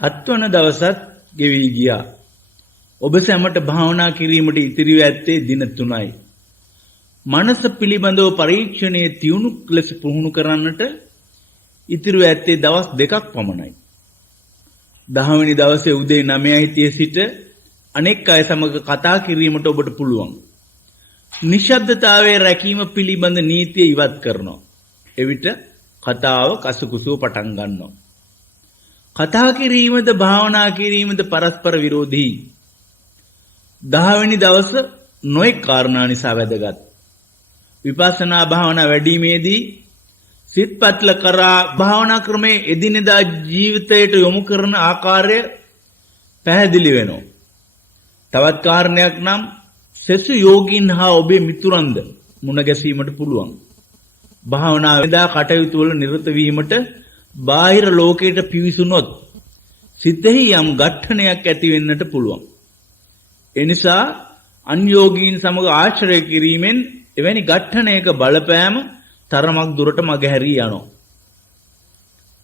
හත්වන දවසත් ගෙවි ගියා. ඔබ සැමට භාවනා කිරීමට ඉතිරිව ඇත්තේ දින 3යි. මනස පිළිබඳව පරීක්ෂණයේ තියුණු ලෙස පුහුණු කරන්නට ඉතිරිව ඇත්තේ දවස් 2ක් පමණයි. 10 වෙනි දවසේ උදේ 9:30 සිට අනෙක් අය සමග කතා කිරීමට ඔබට පුළුවන්. නිශ්ශබ්දතාවයේ රැකීම පිළිබඳ නීතිය ඉවත් කරනවා. එවිට කතාව කසුකුසුව පටන් ගන්නවා. කතා කිරීමද භාවනා කිරීමද පරස්පර විරෝධී. 10 වෙනි දවස නොඑක් කාරණා නිසා වැදගත්. විපස්සනා භාවනා වැඩිීමේදී සිත්පත්ල කරා භාවනා ක්‍රමයේ එදිනෙදා ජීවිතයට යොමු කරන ආකාරය පැහැදිලි වෙනවා. තවත් කාරණයක් නම් සෙසු යෝගීන් හා ඔබේ මිතුරන්ද මුණ ගැසීමට පුළුවන්. භාවනා වේදා කටයුතු වල නිරත වීමට බාහිර ලෝකයට පිවිසුනොත් සිතෙහි යම් ගැටණයක් ඇති වෙන්නට පුළුවන්. එනිසා අන්‍යෝගීන් සමග ආශ්‍රය කිරීමෙන් එවැනි ගැටණයක බලපෑම තරමක් දුරට මගහැරී යනවා.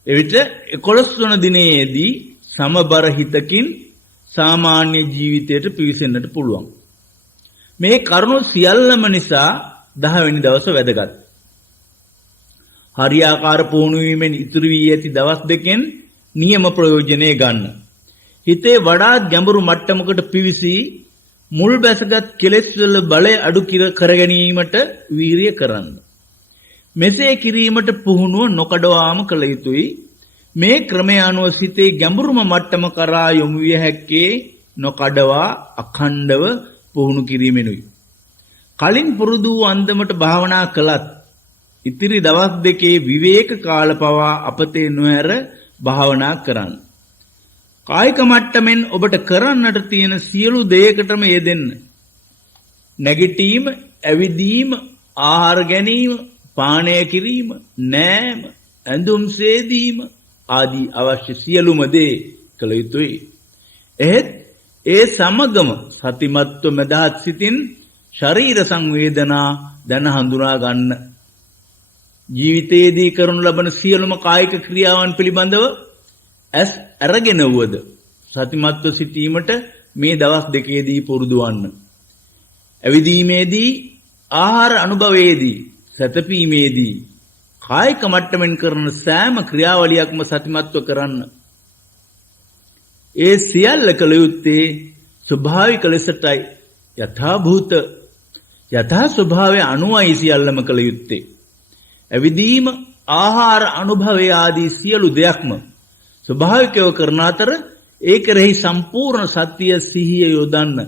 එවිට 11 වන දිනයේදී සමබර හිතකින් සාමාන්‍ය ජීවිතයට පිවිසෙන්නට පුළුවන්. මේ කරුණු සියල්ලම නිසා 10 වෙනි දවස වැදගත්. හරියාකාර පුහුණු වීමෙන් ඉතුරු වී ඇති දවස් දෙකෙන් නියම ප්‍රයෝජනෙ ගන්න. හිතේ වඩාත් ගැඹුරු මට්ටමකට පිවිසී මුල් බැසගත් කෙලෙස් වල බලය අඩු කර ගැනීමට වීරිය කරන්න. මෙසේ කිරීමට පුහුණුව නොකඩවාම කළ යුතුයි. මේ ක්‍රමය අනුව සිතේ ගැඹුරුම මට්ටම කරා යොමු විය හැක්කේ නොකඩවා අඛණ්ඩව පුහුණු කිරීමෙනුයි. කලින් පුරුදු වූ අන්දමට භාවනා කළත් ඉතිරි දවස් දෙකේ විවේක කාල පවා අපතේ නොහැර භාවනා කරන්න. කායික මට්ටමින් ඔබට කරන්නට තියෙන සියලු දෙයකටම යෙදෙන්න. නැගිටීම, ඇවිදීම, ආහාර ගැනීම, පානය කිරීම, නෑම, ඇඳුම් සේදීම ආදී අවශ්‍ය සියලුම දේ කළ යුතුයි. එහෙත් ඒ සමගම සතිමත්ව මදහත් සිතින් ශරීර සංවේදනා දැන හඳුනා ගන්න. ජීවිතයේදී කරනු ලබන සියලුම කායික ක්‍රියාවන් පිළිබඳව ඇස් අරගෙන වුවද සතිමත්ව සිටීමට මේ දවස් දෙකේදී පුරුදු වන්න. ඇවිදීමේදී, ආහාර අනුභවයේදී, සැතපීමේදී කායික මට්ටමින් කරන සෑම ක්‍රියාවලියක්ම සතිමත්ව කරන්න. ඒ සියල්ල කළ යුත්තේ ස්වභාවික ලෙසටයි. යථාභූත යථා ස්වභාවය අනුවයි සියල්ලම කළ යුත්තේ. ඇවිදීම, ආහාර අනුභවය ආදී සියලු දෙයක්ම ස්වභාවිකව කරන අතර ඒ කෙරෙහි සම්පූර්ණ සත්‍ය සිහිය යොදන්න.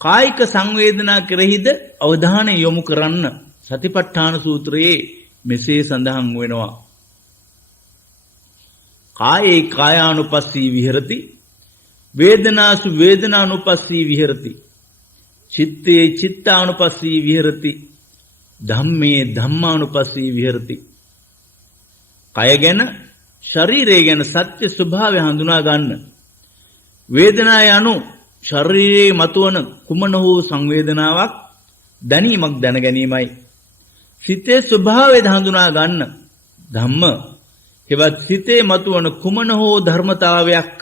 කායික සංවේදනා කෙරෙහිද අවධානය යොමු කරන්න. සතිපට්ඨාන සූත්‍රයේ මෙසේ සඳහන් වෙනවා. කායේ කායානුපස්සී විහෙරති, වේදනාසු වේදනානුපස්සී විහෙරති, චිත්තේ චිත්තානුපස්සී විහෙරති, ධම්මේ ධම්මානුපස්සී විහෙරති. කය ගැන, ශරීරය ගැන සත්‍ය ස්වභාවය හඳුනා ගන්න. වේදනාව යනු ශරීරයේ මතුවන කුමන හෝ සංවේදනාවක්, දැනීමක් දැන ගැනීමයි. සිතේ ස්වභාවය හඳුනා ගන්න. ධම්ම හෙවත් සිතේ මතුවන කුමන හෝ ධර්මතාවයක්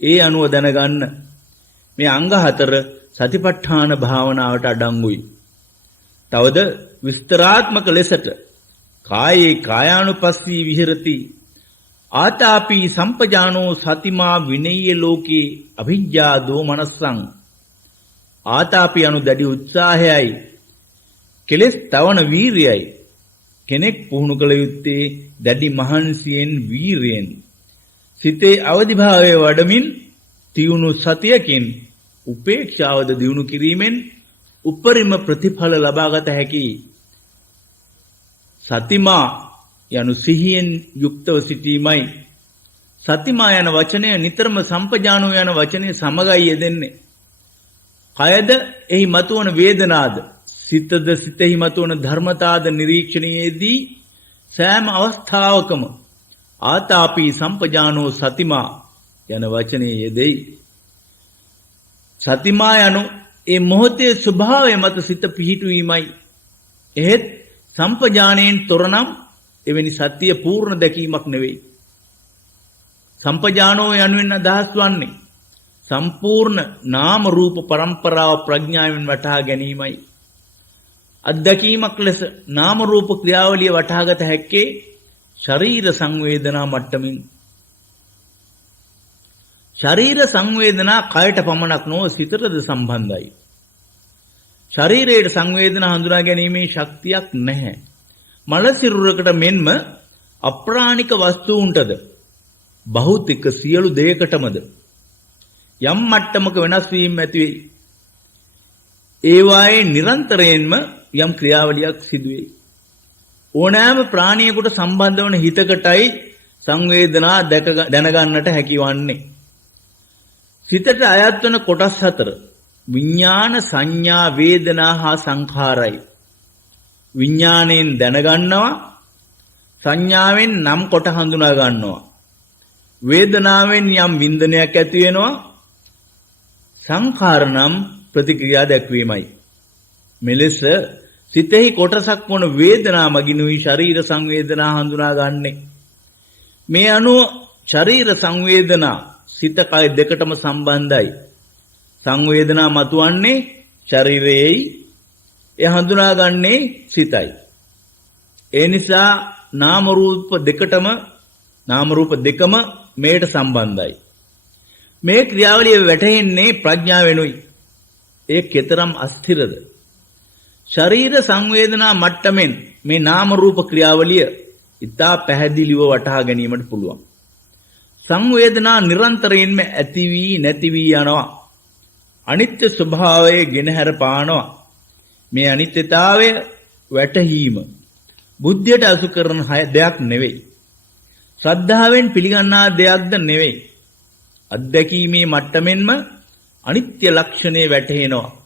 ඒ අනුව දැනගන්න. මේ අංග 4 සතිපට්ඨාන භාවනාවට අඩංගුයි. තවද විස්තරාත්මක ලෙසට කායේ කායානුපස්සී විහෙරති, ආතාපි සම්පජානෝ සතිමා විනය්‍ය ලෝකේ අවිජ්ජා දෝමනස්සං. ආතාපි anu දැඩි උත්සාහයයි, කෙලෙස් තවන වීරියයි. කෙනෙක් පුහුණු කළ යුත්තේ දැඩි මහන්සියෙන්, වීරියෙන්. සිතේ අවදිභාවය වඩමින් තියුණු සතියකින් උපේක්ෂාවද දියුණු කිරීමෙන් උපරිම ප්‍රතිඵල ලබාගත හැකි. සතිමා යනු සිහියෙන් යුක්තව සිටීමයි. සතිමා යන වචනය නිතරම සම්පජානෝ යන වචනය සමගයි යෙදෙන්නේ. කයද එහි මතුවන වේදනාද, සිතද සිතෙහි මතුවන ධර්මතාද නිරීක්ෂණයේදී සෑම අවස්ථාවකම ආතාපි සම්පජානෝ සතිමා යන වචනයේ යෙදෙයි. සතිමා යනු ඒ මොහොතේ ස්වභාවය මත සිත පිහිටුවීමයි. එහෙත් සම්පජානයෙන් තොරනම් එවැනි සත්‍ය පූර්ණ දැකීමක් නෙවෙයි. සම්පජානෝ යනුවෙන් අදහස් වන්නේ සම්පූර්ණ නාම රූප પરම්පරාව ප්‍රඥාවෙන් වටහා ගැනීමයි. අත්දැකීමක් ලෙස නාම රූප ක්‍රියාවලිය වටහාගත හැක්කේ ශරීර සංවේදනා මට්ටමින්. ශරීර සංවේදනා කයට පමණක් නොව සිතටද සම්බන්ධයි. ශරීරයේ සංවේදනා හඳුනා ගැනීමේ ශක්තියක් නැහැ. මල සිරුරකට මෙන්ම අප්‍රාණික වස්තුන්ටද භෞතික සියලු දෙයකටමද යම් මට්ටමක වෙනස් වීම ඇති වෙයි. ඒවායේ නිරන්තරයෙන්ම යම් ක්‍රියාවලියක් සිදු වෙයි. ඕනෑම ප්‍රාණියෙකුට සම්බන්ධ වන හිතකටයි සංවේදනා දැනගන්නට හැකිවන්නේ. සිතට අයත් වන කොටස් හතර විඥාන සංඥා වේදනා හා සංඛාරයි. විඥාණයෙන් දැනගන්නවා, සංඥාවෙන් නම් කොට හඳුනා ගන්නවා, වේදනාවෙන් යම් වින්දනයක් ඇති වෙනවා, සංඛාර නම් ප්‍රතික්‍රියා දැක්වීමයි. මෙලෙස සිතෙහි කොටසක් වන වේදනා මගිනුයි ශරීර සංවේදනා හඳුනා ගන්නේ. මේ අනුව ශරීර සංවේදනා සිත කය දෙකටම සම්බන්ධයි. සංවේදනා මතුවන්නේ ශරීරයේයි, ඒ හඳුනාගන්නේ සිතයි. ඒ නිසා නාම රූප දෙකම මේට සම්බන්ධයි. මේ ක්‍රියාවලිය වැටහෙන්නේ ප්‍රඥාවෙනුයි. ඒ කෙතරම් අස්ථිරද? ශරීර සංවේදනා මට්ටමින් මේ නාම රූප ක්‍රියාවලිය ඉතා පැහැදිලිව වටහා ගැනීමට පුළුවන්. සංවේදනා නිරන්තරයෙන්ම ඇති වී නැති වී යනවා. අනිත්‍ය ස්වභාවය ගෙනහැර පානවා. මේ අනිත්‍යතාවය වැටහීම බුද්ධියට අසු කරන දෙයක් නෙවෙයි. ශ්‍රද්ධාවෙන් පිළිගන්නා දෙයක්ද නෙවෙයි. අත්දැකීමේ මට්ටමින්ම අනිත්‍ය ලක්ෂණය වැටහෙනවා.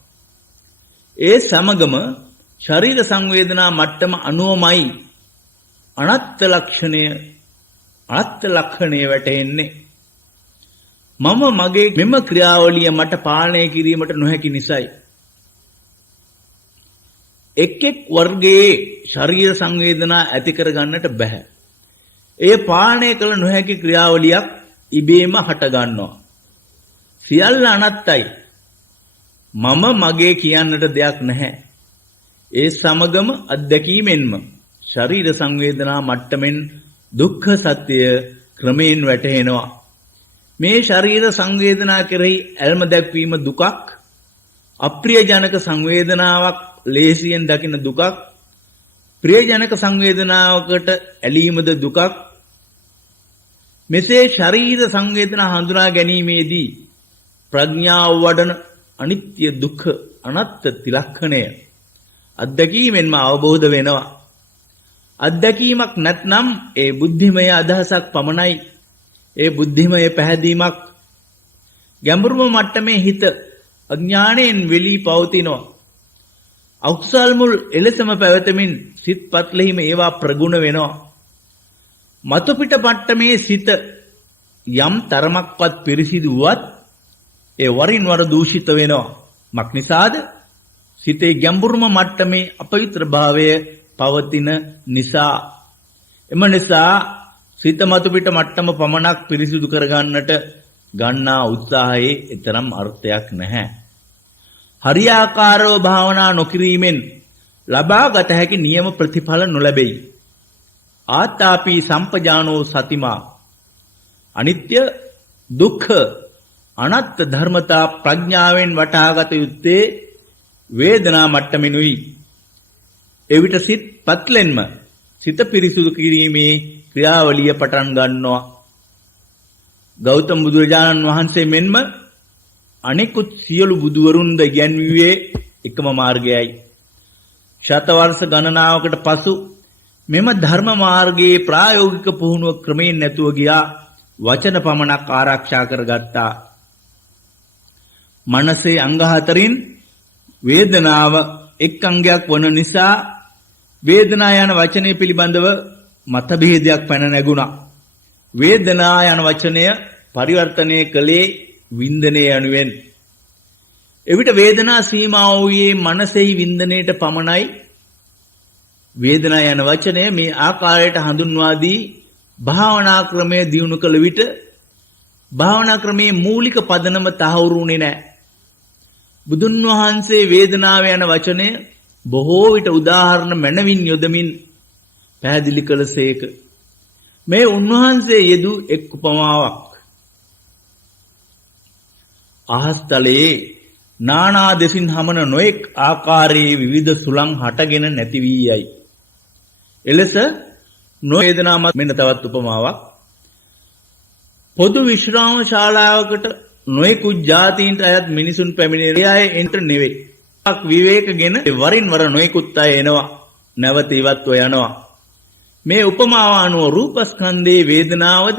ඒ සමගම ශරීර සංවේදනා මට්ටම අනුවමයි අනාත්ම ලක්ෂණය වැටෙන්නේ. මම මගේ මෙම ක්‍රියාවලිය මට පාලනය කිරීමට නොහැකි නිසායි. එක් වර්ගයේ ශරීර සංවේදනා ඇති කර ගන්නට බෑ. ඒ පාලනය කළ නොහැකි ක්‍රියාවලියක් ඉබේම හට ගන්නවා. සියල්ල අනත්තයි. මම මගේ කියන්නට දෙයක් නැහැ. ඒ සමගම අත්දැකීමෙන්ම ශරීර සංවේදනා මට්ටමින් දුක්ඛ සත්‍ය ක්‍රමයෙන් වැටහෙනවා. මේ ශරීර සංවේදනා කෙරෙහි ඇල්ම දැක්වීම දුකක්, අප්‍රියජනක සංවේදනාවක් ලේසියෙන් දකින දුකක්, ප්‍රියජනක සංවේදනාවකට ඇලීමද දුකක්. මෙසේ ශරීර සංවේදනා හඳුනා ගැනීමේදී ප්‍රඥාව වඩන අනිත්‍ය දුක්ඛ අනාත්ම ත්‍රිලක්ෂණය අත්දැකීමෙන්ම අවබෝධ වෙනවා. අත්දැකීමක් නැත්නම් ඒ බුද්ධිමය අදහසක් පමණයි. ඒ බුද්ධිමය පැහැදීමක්. ගැඹුරුම මට්ටමේ හිත අඥාණයෙන් වෙලී පවතිනවා. අකුසල් මුල් එලෙසම පැවතමින් සිත් පත්ලෙහිම ඒවා ප්‍රගුණ වෙනවා. මතු පිට මට්ටමේ සිත යම් තරමක්වත් පිරිසිදුවත් ඒ වරින් වර දූෂිත වෙනවා. මක් නිසාද? සිතේ ගැඹුරුම මට්ටමේ අපවිත්‍ර භාවය පවතින නිසා. එම නිසා සිත මතු පිට මට්ටම පමණක් පිරිසිදු කරගන්නට ගන්නා උත්සාහයේ එතරම් අර්ථයක් නැහැ. හරියාකාරව භාවනා නොකිරීමෙන් ලබාගත හැකි නියම ප්‍රතිඵල නොලැබෙයි. ආතාපි සම්පජානෝ සතිමා අනිත්‍ය දුක්ඛ අනාත්ම ධර්මතා ප්‍රඥාවෙන් වටහාගත යුත්තේ වේදනා මට්ටමිනුයි. එවිට සිත් පත්ලෙන්ම සිත පිරිසුදු කිරීමේ ක්‍රියාවලිය පටන් ගන්නවා. ගෞතම බුදුරජාණන් වහන්සේ මෙන්ම අනෙකුත් සියලු බුදුවරුන්ද ඉගැන්වුවේ එකම මාර්ගයයි. ශතවර්ෂ ගණනාවකට පසු මෙම ධර්ම මාර්ගයේ ප්‍රායෝගික පුහුණුව ක්‍රමයෙන් නැතුව ගියා. වචන පමණක් ආරක්ෂා කරගත්තා. මනසේ අංග හතරින් වේදනාව එක් අංගයක් වන නිසා වේදනා යන වචනය පිළිබඳව මතභේදයක් පැන නැගුණා. වේදනා යන වචනය පරිවර්තනය කළේ වින්දනය යනුවෙන්. එවිට වේදනා සීමා වූයේ මනසෙහි වින්දනයට පමණයි. වේදනා යන වචනය මේ ආකාරයට හඳුන්වා දී භාවනා ක්‍රමය දියුණු කළ විට භාවනා ක්‍රමයේ මූලික පදනම තහවුරුුනේ නැහැ. බුදුන් වහන්සේ වේදනාව යන වචනය බොහෝ විට උදාහරණ මැනවින් යොදමින් පැහැදිලි කළසේක. මේ උන්වහන්සේ යෙදු එක් උපමාවක්. අහස්තලයේ නානා දෙසින් හමන නොඑක් ආකාරයේ විවිධ සුළං හටගෙන නැති වී යයි. එලෙස නොවේදනාමත් මෙන්න තවත් උපමාවක්. පොදු විශ්‍රාම ශාලාවකට නොයෙකුත් ජාතීන්ට අයත් මිනිසුන් පැමිණෙන අය එන්ට නෙවෙයි. විවේකගෙන වරින් වර නොයෙකුත් අය එනවා. නැවත ඉවත්ව යනවා. මේ උපමාව අනුව රූපස්කන්ධයේ වේදනාවද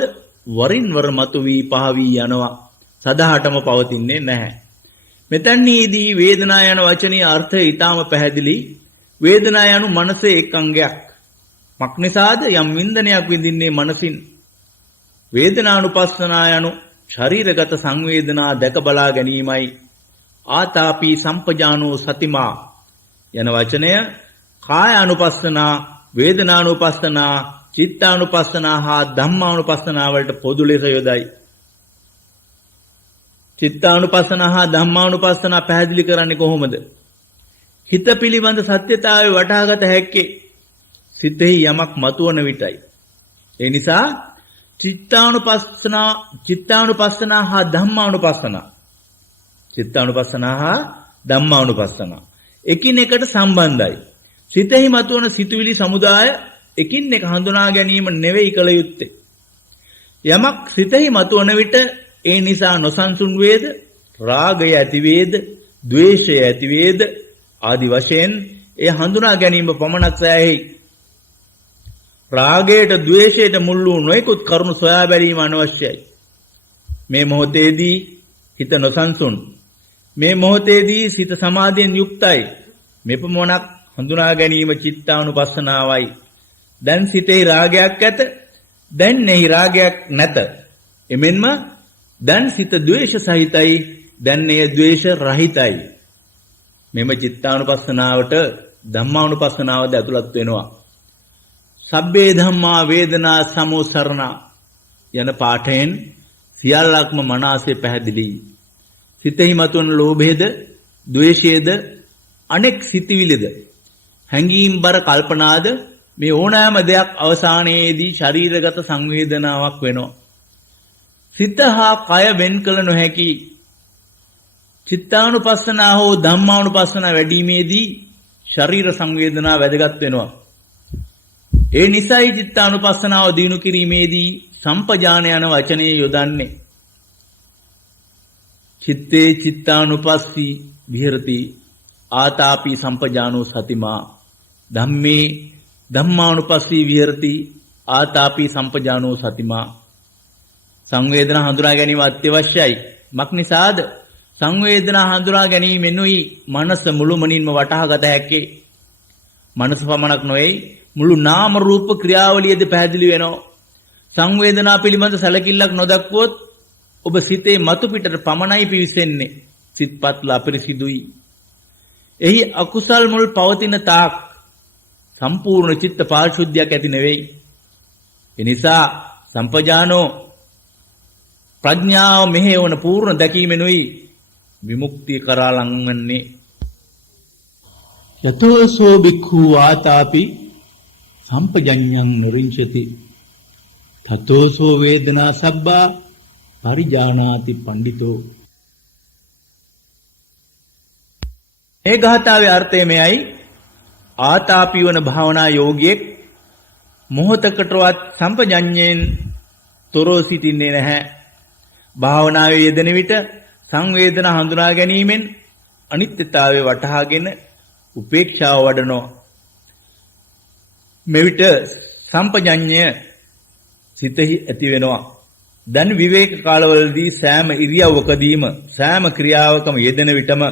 වරින් වර මතුවී පහ වී යනවා. සදාහටම පවතින්නේ නැහැ. මෙතනදී වේදනා යන වචනේ අර්ථය ඊටාම පැහැදිලි. වේදනා යනු මනසේ එක් අංගයක්. මක්නිසාද යම් වින්දනයක් විඳින්නේ මනසින්. වේදනානුපස්සනා යනු ශරීරගත සංවේදනා දැක බලා ගැනීමයි. ආතාපි සම්පජානෝ සතිමා යන වචනය කායානුපස්සනා, වේදනානුපස්සනා, චිත්තානුපස්සනා හා ධම්මානුපස්සනා වලට පොදු ලෙස යොදයි. චිත්තානුපස්සනා හා ධම්මානුපස්සනා පැහැදිලි කරන්නේ කොහොමද? හිත පිළිබඳ සත්‍යතාවය වටහාගත හැක්කේ සිතෙහි යමක් මතුවන විටයි. ඒ නිසා චිත්තානුපස්සනා හා ධම්මානුපස්සනා එකිනෙකට සම්බන්ධයි. සිතෙහි මතුවන සිතුවිලි සමුදාය එකින් එක හඳුනා ගැනීම නෙවෙයි කල යුත්තේ. යමක් සිතෙහි මතුවන විට ඒ නිසා නොසන්සුන් වේද, රාගය ඇති වේද, ද්වේෂය ඇති වේද ආදි වශයෙන් ඒ හඳුනා ගැනීම පමණක් සෑහෙයි. රාගයට, ද්වේෂයට මුල් වූ නොයෙකුත් කරුණු සොයා බැලීම අනවශ්‍යයි. මේ මොහොතේදී හිත නොසන්සුන්. මේ මොහොතේදී සිත සමාධියෙන් යුක්තයි. මෙපමණක් හඳුනා ගැනීම චිත්තානුපස්සනාවයි. දැන් සිතේ රාගයක් ඇත, දැන් එහි රාගයක් නැත. එමෙන්ම දැන් සිත ද්වේෂ සහිතයි, දැන් එය ද්වේෂ රහිතයි. මෙම චිත්තානුපස්සනාවට ධම්මානුපස්සනාවද ඇතුළත් වෙනවා. සබ්බේ ධම්මා වේදනා සමුසරණ යන පාඨයෙන් සියල්ලක්ම මනසේ පැහැදිලි. සිතෙහි මතුවන ලෝභයේද, ද්වේෂයේද, අනෙක් සිතිවිලිද, හැඟීම්බර කල්පනාද මේ ඕනෑම දෙයක් අවසානයේදී ශරීරගත සංවේදනාවක් වෙනවා. සිත හා කය වෙන් කළ නොහැකි. චිත්තානුපස්සනා හෝ ධම්මානුපස්සනා වැඩිීමේදී ශරීර සංවේදනා වැදගත් වෙනවා. ඒ නිසයි චිත්තානුපස්සනාව දිනු කිරීමේදී සම්පජාන යන වචනේ යොදන්නේ. චිත්තේ චිත්තානුපස්සී විහෙරති ආතාපි සම්පජානෝ සතිමා. ධම්මේ ධම්මානුපස්සී විහෙරති ආතාපි සම්පජානෝ සතිමා. සංවේදනා හඳුනා ගැනීම අත්‍යවශ්‍යයි. මක්නිසාද සංවේදනා හඳුනා ගැනීමෙනුයි මනස මුළුමනින්ම වටහා ගත හැක්කේ. මනස පමණක් නොවේ, මුළු නාම රූප ක්‍රියාවලියද පැහැදිලි වෙනවා. සංවේදනා පිළිබඳ සැලකිල්ලක් නොදක්වුවොත් ඔබ සිතේ මතු පිටට පමණයි පිවිසෙන්නේ. සිත්පත්ල අපිරිසිදුයි. එහි අකුසල් මුල් පවතින තාක් සම්පූර්ණ චිත්ත පාරිශුද්ධියක් ඇති නෙවෙයි. එනිසා සම්පජානෝ ප්‍රඥාව මෙහෙවන පූර්ණ දැකීමෙනුයි විමුක්තිය කරා ලංවන්නේ. යතෝසෝ බික්ඛු ආතාපි සම්පජඤ්ඤං නොරිංචති තතෝසෝ වේදනා සබ්බා පරිජානාති පණ්ඩිතෝ. මේ ගාථාවේ අර්ථය මෙයයි. ආතාපි වන භාවනා යෝගියෙක් මොහතකටවත් සම්පජඤ්ඤයෙන් තොරව සිටින්නේ නැහැ. භාවනාවේ යෙදෙන විට සංවේදනා හඳුනා ගැනීමෙන් අනිත්‍යතාවය වටහාගෙන උපේක්ෂාව වඩනවා. මෙවිට සම්පජඤ්ඤය සිතෙහි ඇති වෙනවා. දැන් විවේක කාලවලදී සෑම ඉරියව්වකදීම සෑම ක්‍රියාවකම යෙදෙන විටම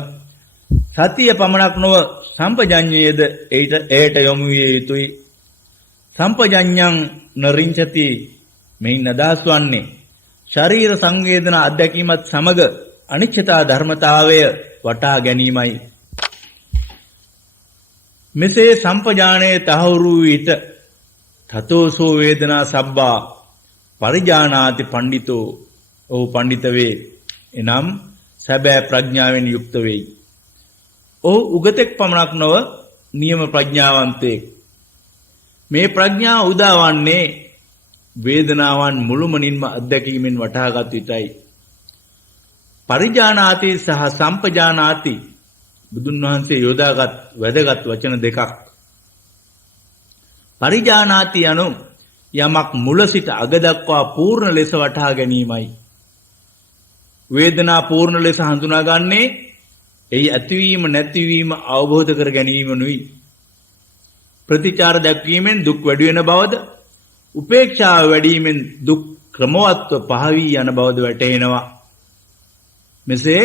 සතිය පමණක් නොව සම්පජඤ්ඤයේද එයට යොමු විය යුතුයි. සම්පජඤ්ඤං නරිංචති මෙයින් අදහස් වන්නේ ශරීර සංවේදනා අධ්‍යක්ීමත් සමග අනිච්චතා ධර්මතාවය වටහා ගැනීමයි. මෙසේ සම්පජානයේ තහවුරු විට තතෝසෝ වේදනා සබ්බා පරිජානාති පණ්ඩිතෝ ඔහු පඬිත වේ. එනම් සැබෑ ප්‍රඥාවෙන් යුක්ත වෙයි. ඔහු උගතෙක් පමණක් නොව නියම ප්‍රඥාවන්තයෙක්. මේ ප්‍රඥාව උදාවන්නේ වේදනාවන් මුළුමනින්ම අත්දැකීමෙන් වටහාගත් විටයි. පරිජානාති සහ සම්පජානාති බුදුන් වහන්සේ යොදාගත් වැදගත් වචන දෙකක්. පරිජානාති යනු යමක් මුල සිට අග දක්වා පූර්ණ ලෙස වටහා ගැනීමයි. වේදනා පූර්ණ ලෙස හඳුනාගන්නේ එහි ඇතිවීම නැතිවීම අවබෝධ කර ගැනීමනුයි. ප්‍රතිචාර දැක්වීමෙන් දුක් වැඩි වෙන බවද, උපේක්ෂාව වැඩිවීමෙන් දුක් ක්‍රමවත්ව පහ වී යන බවද වැටහෙනවා. මෙසේ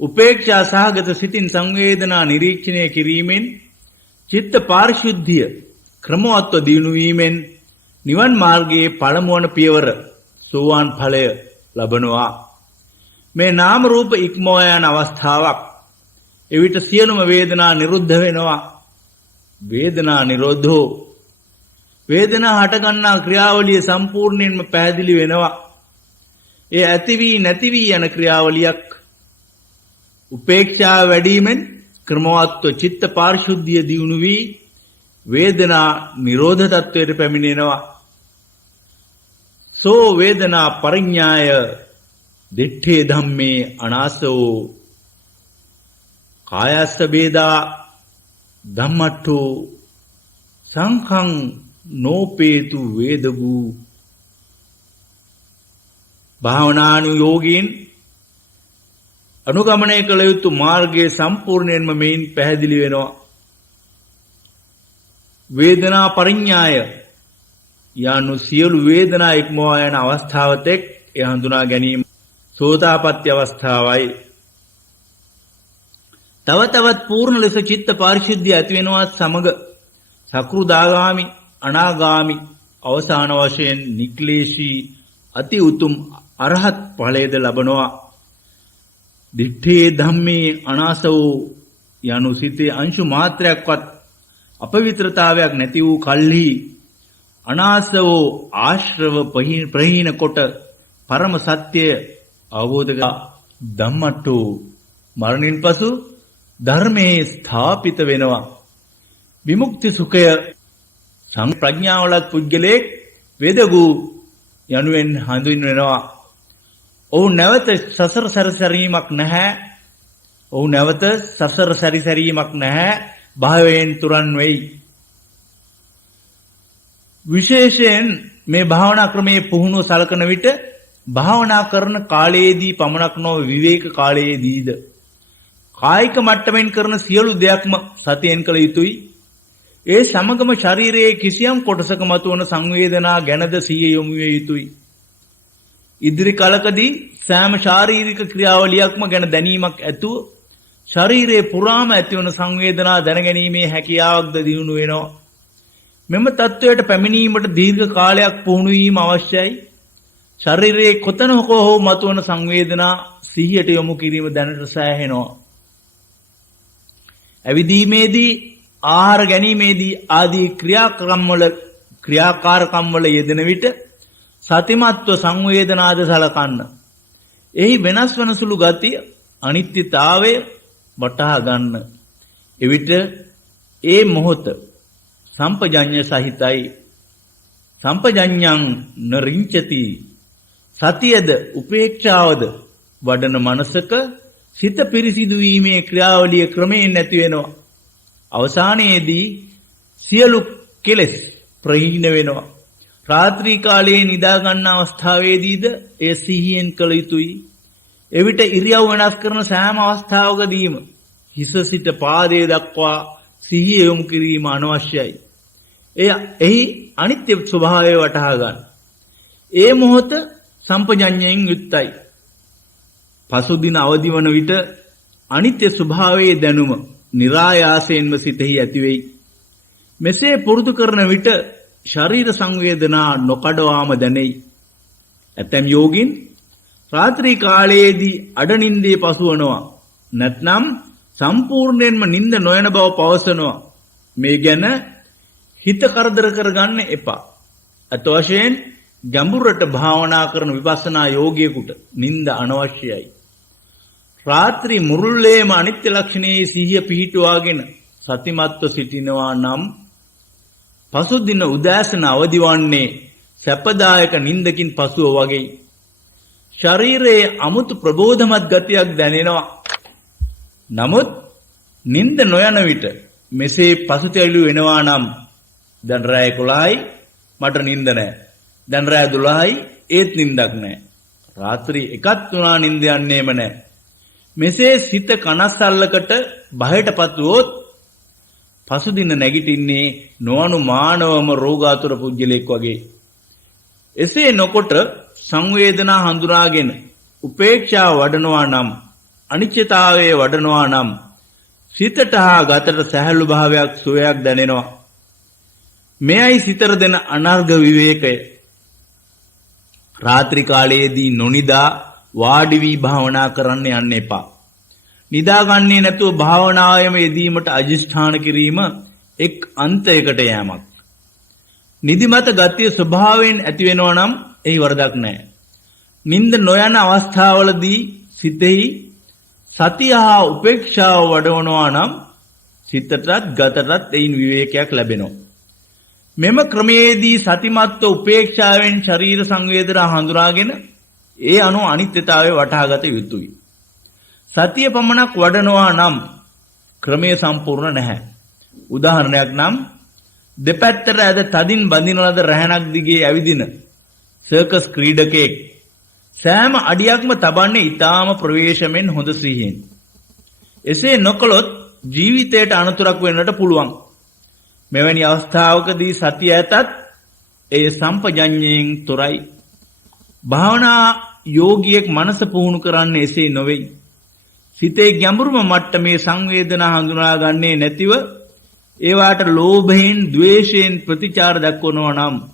උපේක්ෂා සහගත සිතින් සංවේදනා නිරීක්ෂණය කිරීමෙන් චිත්ත පාරිශුද්ධිය ක්‍රමවත්ව දියුණු වීමෙන් නිවන් මාර්ගයේ පළමුවන පියවර සෝවාන් ඵලය ලබනවා. මේ නාම රූප ඉක්මවා යන අවස්ථාවක්. එවිට සියලුම වේදනා නිරුද්ධ වෙනවා. වේදනා නිරෝධෝ වේදනා හටගන්නා ක්‍රියාවලිය සම්පූර්ණයෙන්ම පැහැදිලි වෙනවා. ඒ ඇති වී නැති වී යන ක්‍රියාවලියක්. උපේක්ෂාව වැඩිවීමෙන් ක්‍රමවත්ව චිත්ත පාරිශුද්ධිය දියුණු වී වේදනා නිරෝධ තත්වයට පැමිණෙනවා. සෝ වේදනා පරිඥාය දිත්තේ ධම්මේ අනාසෝ කායස්ස වේදා ධම්මට්ඨෝ සංඛං නෝපේතු වේදගු. භාවනානුයෝගීන් අනුගමනය කළ යුතු මාර්ගයේ සම්පූර්ණයෙන්ම මෙයින් පැහැදිලි වෙනවා. වේදනා පරිඥාය යනු සියලු වේදනා ඉක්මවා යන අවස්ථාවතෙක් එය හඳුනා ගැනීම සෝතාපට්ටි අවස්ථාවයි. තව තවත් පූර්ණ ලෙස චිත්ත පාරිශුද්ධිය ඇති වෙනවත් සමග සකෘදාගාමි අනාගාමි අවසාන වශයෙන් නික්ලේශී අති උතුම් අරහත් ඵලයේද ලබනවා. දිත්තේ ධම්මේ අනාසෝ යනු සිතේ අංශු මාත්‍රයක්වත් අපවිත්‍රතාවයක් නැති වූ කල්හි අනාසවෝ ආශ්‍රව ප්‍රහීන කොට පරම සත්‍ය අවබෝධ කර ධම්මට්ඨෝ මරණින් පසු ධර්මයේ ස්ථාපිත වෙනවා. විමුක්ති සුඛය සංප්‍රඥාවලත් පුද්ගලයෙක් වේදගු යනුවෙන් හඳුන්වනවා. ඔහු නැවත සසර සැරිසැරීමක් නැහැ. ඔහු නැවත සසර සැරිසැරීමක් නැහැ. භාවයෙන් තුරන් වෙයි. විශේෂයෙන් මේ භාවනා ක්‍රමයේ පුහුණුව සලකන විට භාවනා කරන කාලයේදී පමණක් නොව විවේක කාලයේදීද කායික මට්ටමින් කරන සියලු දෙයක්ම සතියෙන් කළ යුතුයි. ඒ සමගම ශරීරයේ කිසියම් කොටසක මතුවන සංවේදනා ගැනද සිහිය යොමු විය යුතුයි. ඉදිරි කලකදී සෑම ශාරීරික ක්‍රියාවලියක්ම ගැන දැනීමක් ඇතුව ශරීරයේ පුරාම ඇතිවන සංවේදනා දැනගැනීමේ හැකියාවක්ද දියුණු වෙනවා. මෙම තත්වයට පැමිණීමට දීර්ඝ කාලයක් පුහුණු වීම අවශ්‍යයි. ශරීරයේ කොතනක හෝ මතුවන සංවේදනා සිහියට යොමු කිරීම දැනට සෑහෙනවා. ඇවිදීමේදී ආහාර ගැනීමේදී ආදී ක්‍රියාකාරකම් වල යෙදෙන විට සතිමත්ව සංවේදනාද සලකන්න. එහි වෙනස් වන සුළු ගතිය අනිත්‍යතාවය වටහා ගන්න. එවිට ඒ මොහොත සම්පජඤ්ඤ සහිතයි. සම්පජඤ්ඤං නරිංචති. සතියද උපේක්ෂාවද වඩන මනසක සිත පිරිසිදු වීමේ ක්‍රියාවලිය ක්‍රමයෙන් නැති වෙනවා. අවසානයේදී සියලු කෙලෙස් ප්‍රහීන වෙනවා. රාත්‍රී කාලයේ නිදා ගන්න අවස්ථාවේදීද එය සිහියෙන් කළ යුතුයි. එවිට ඉරියව් වෙනස් කරන සෑම අවස්ථාවකදීම හිස සිට පාදයේ දක්වා සිහිය යොමු කිරීම අනවශ්‍යයි. එහි අනිත්‍ය ස්වභාවය වටහා ගන්න. ඒ මොහොත සම්පජඤ්ඤයෙන් යුක්තයි. පසුදින අවදි වන විට අනිත්‍ය ස්වභාවයේ දැනුම નિરાයාසයෙන්ම සිතෙහි ඇති වෙයි. මෙසේ පුරුදු කරන විට ශරීර සංවේදනා නොකඩවාම දැනෙයි. ඇතැම් යෝගින් රාත්‍රී කාලයේදී අඩනින්දේ පසුවනවා. නැත්නම් සම්පූර්ණයෙන්ම නිින්ද නොයන බව පවසනවා. මේ ගැන හිත කරදර කරගන්න එපා. අත වශයෙන් ගැඹුරට භාවනා කරන විපස්සනා යෝගියෙකුට නිින්ද අනවශ්‍යයි. රාත්‍රී මුරුල්ලේම අනිත්‍ය ලක්ෂණයේ සිහිය පිහිටුවාගෙන සතිමත්ව සිටිනවා නම් පසුදින උදෑසන අවදිවන්නේ සැපදායක නිින්දකින් පසුව වගේ. ශරීරයේ අමුතු ප්‍රබෝධමත් ගතියක් දැනෙනවා. නමුත් නිින්ද නොයන විට මෙසේ පසුතැවිලි වෙනවා නම් දැන් රෑ 11යි මට නිින්ද නැහැ. දැන් රෑ 12යි ඒත් නිින්දක් නැහැ. රාත්‍රී 1ක් තුනා නිින්ද යන්නේම නැහැ. මෙසේ සිත කනස්සල්ලකට බයටපත් වූත් පසුදින නැගිටින්නේ නොඅනුමානවම රෝගාතුර පුජ්‍යලෙක් වගේ. එසේ නොකොට සංවේදනා හඳුනාගෙන උපේක්ෂාව වඩනවා නම් අනිත්‍යතාවයේ වඩනවා නම් සිතට හා ගතට සැහැල්ලු භාවයක් සුවයක් දැනෙනවා. මෙයයි සිතර දෙන අනර්ග විවේකය. රාත්‍රී කාලයේදී නොනිදා වාඩි වී භාවනා කරන්න යන්න එපා. නිදාගන්නේ නැතුව භාවනාවෙම යෙදීමට අදිෂ්ඨාන කිරීම එක් අන්තයකට යෑමක්. නිදිමත ගතිය ස්වභාවයෙන් ඇති වෙනවා නම් එහි වරදක් නැහැ. නිින්ද නොයන අවස්ථාවලදී සිතෙහි සතිය හා උපේක්ෂාව වඩවනවා නම් සිතටත් ගතටත් එයින් විවේකයක් ලැබෙනවා. මෙම ක්‍රමයේදී සතිමත්ව උපේක්ෂාවෙන් ශරීර සංවේදනා හඳුනාගෙන ඒ අනුව අනිත්‍යතාවය වටහාගත යුතුයි. සතිය පමණක් වඩනවා නම් ක්‍රමය සම්පූර්ණ නැහැ. උදාහරණයක් නම් දෙපැත්තට ඇද තදින් බඳින ලද රැහනක් දිගේ ඇවිදින සර්කස් ක්‍රීඩකයෙක් සෑම අඩියක්ම තබන්නේ ඊටාම ප්‍රවේශමෙන් හොඳ සිහියෙන්. එසේ නොකළොත් ජීවිතයට අනතුරක් වෙන්නට පුළුවන්. මෙවැනි අවස්ථාවකදී සතිය ඇතත් ඒ සම්පජඤ්ඤයෙන් තොරයි. භාවනා යෝගියෙක් මනස පුහුණු කරන්නේ එසේ නොවේ. සිතේ ගැඹුරුම මට්ටමේ සංවේදනා හඳුනා ගන්නේ නැතිව ඒවාට ලෝභයෙන්, ද්වේෂයෙන් ප්‍රතිචාර දක්වනවා නම්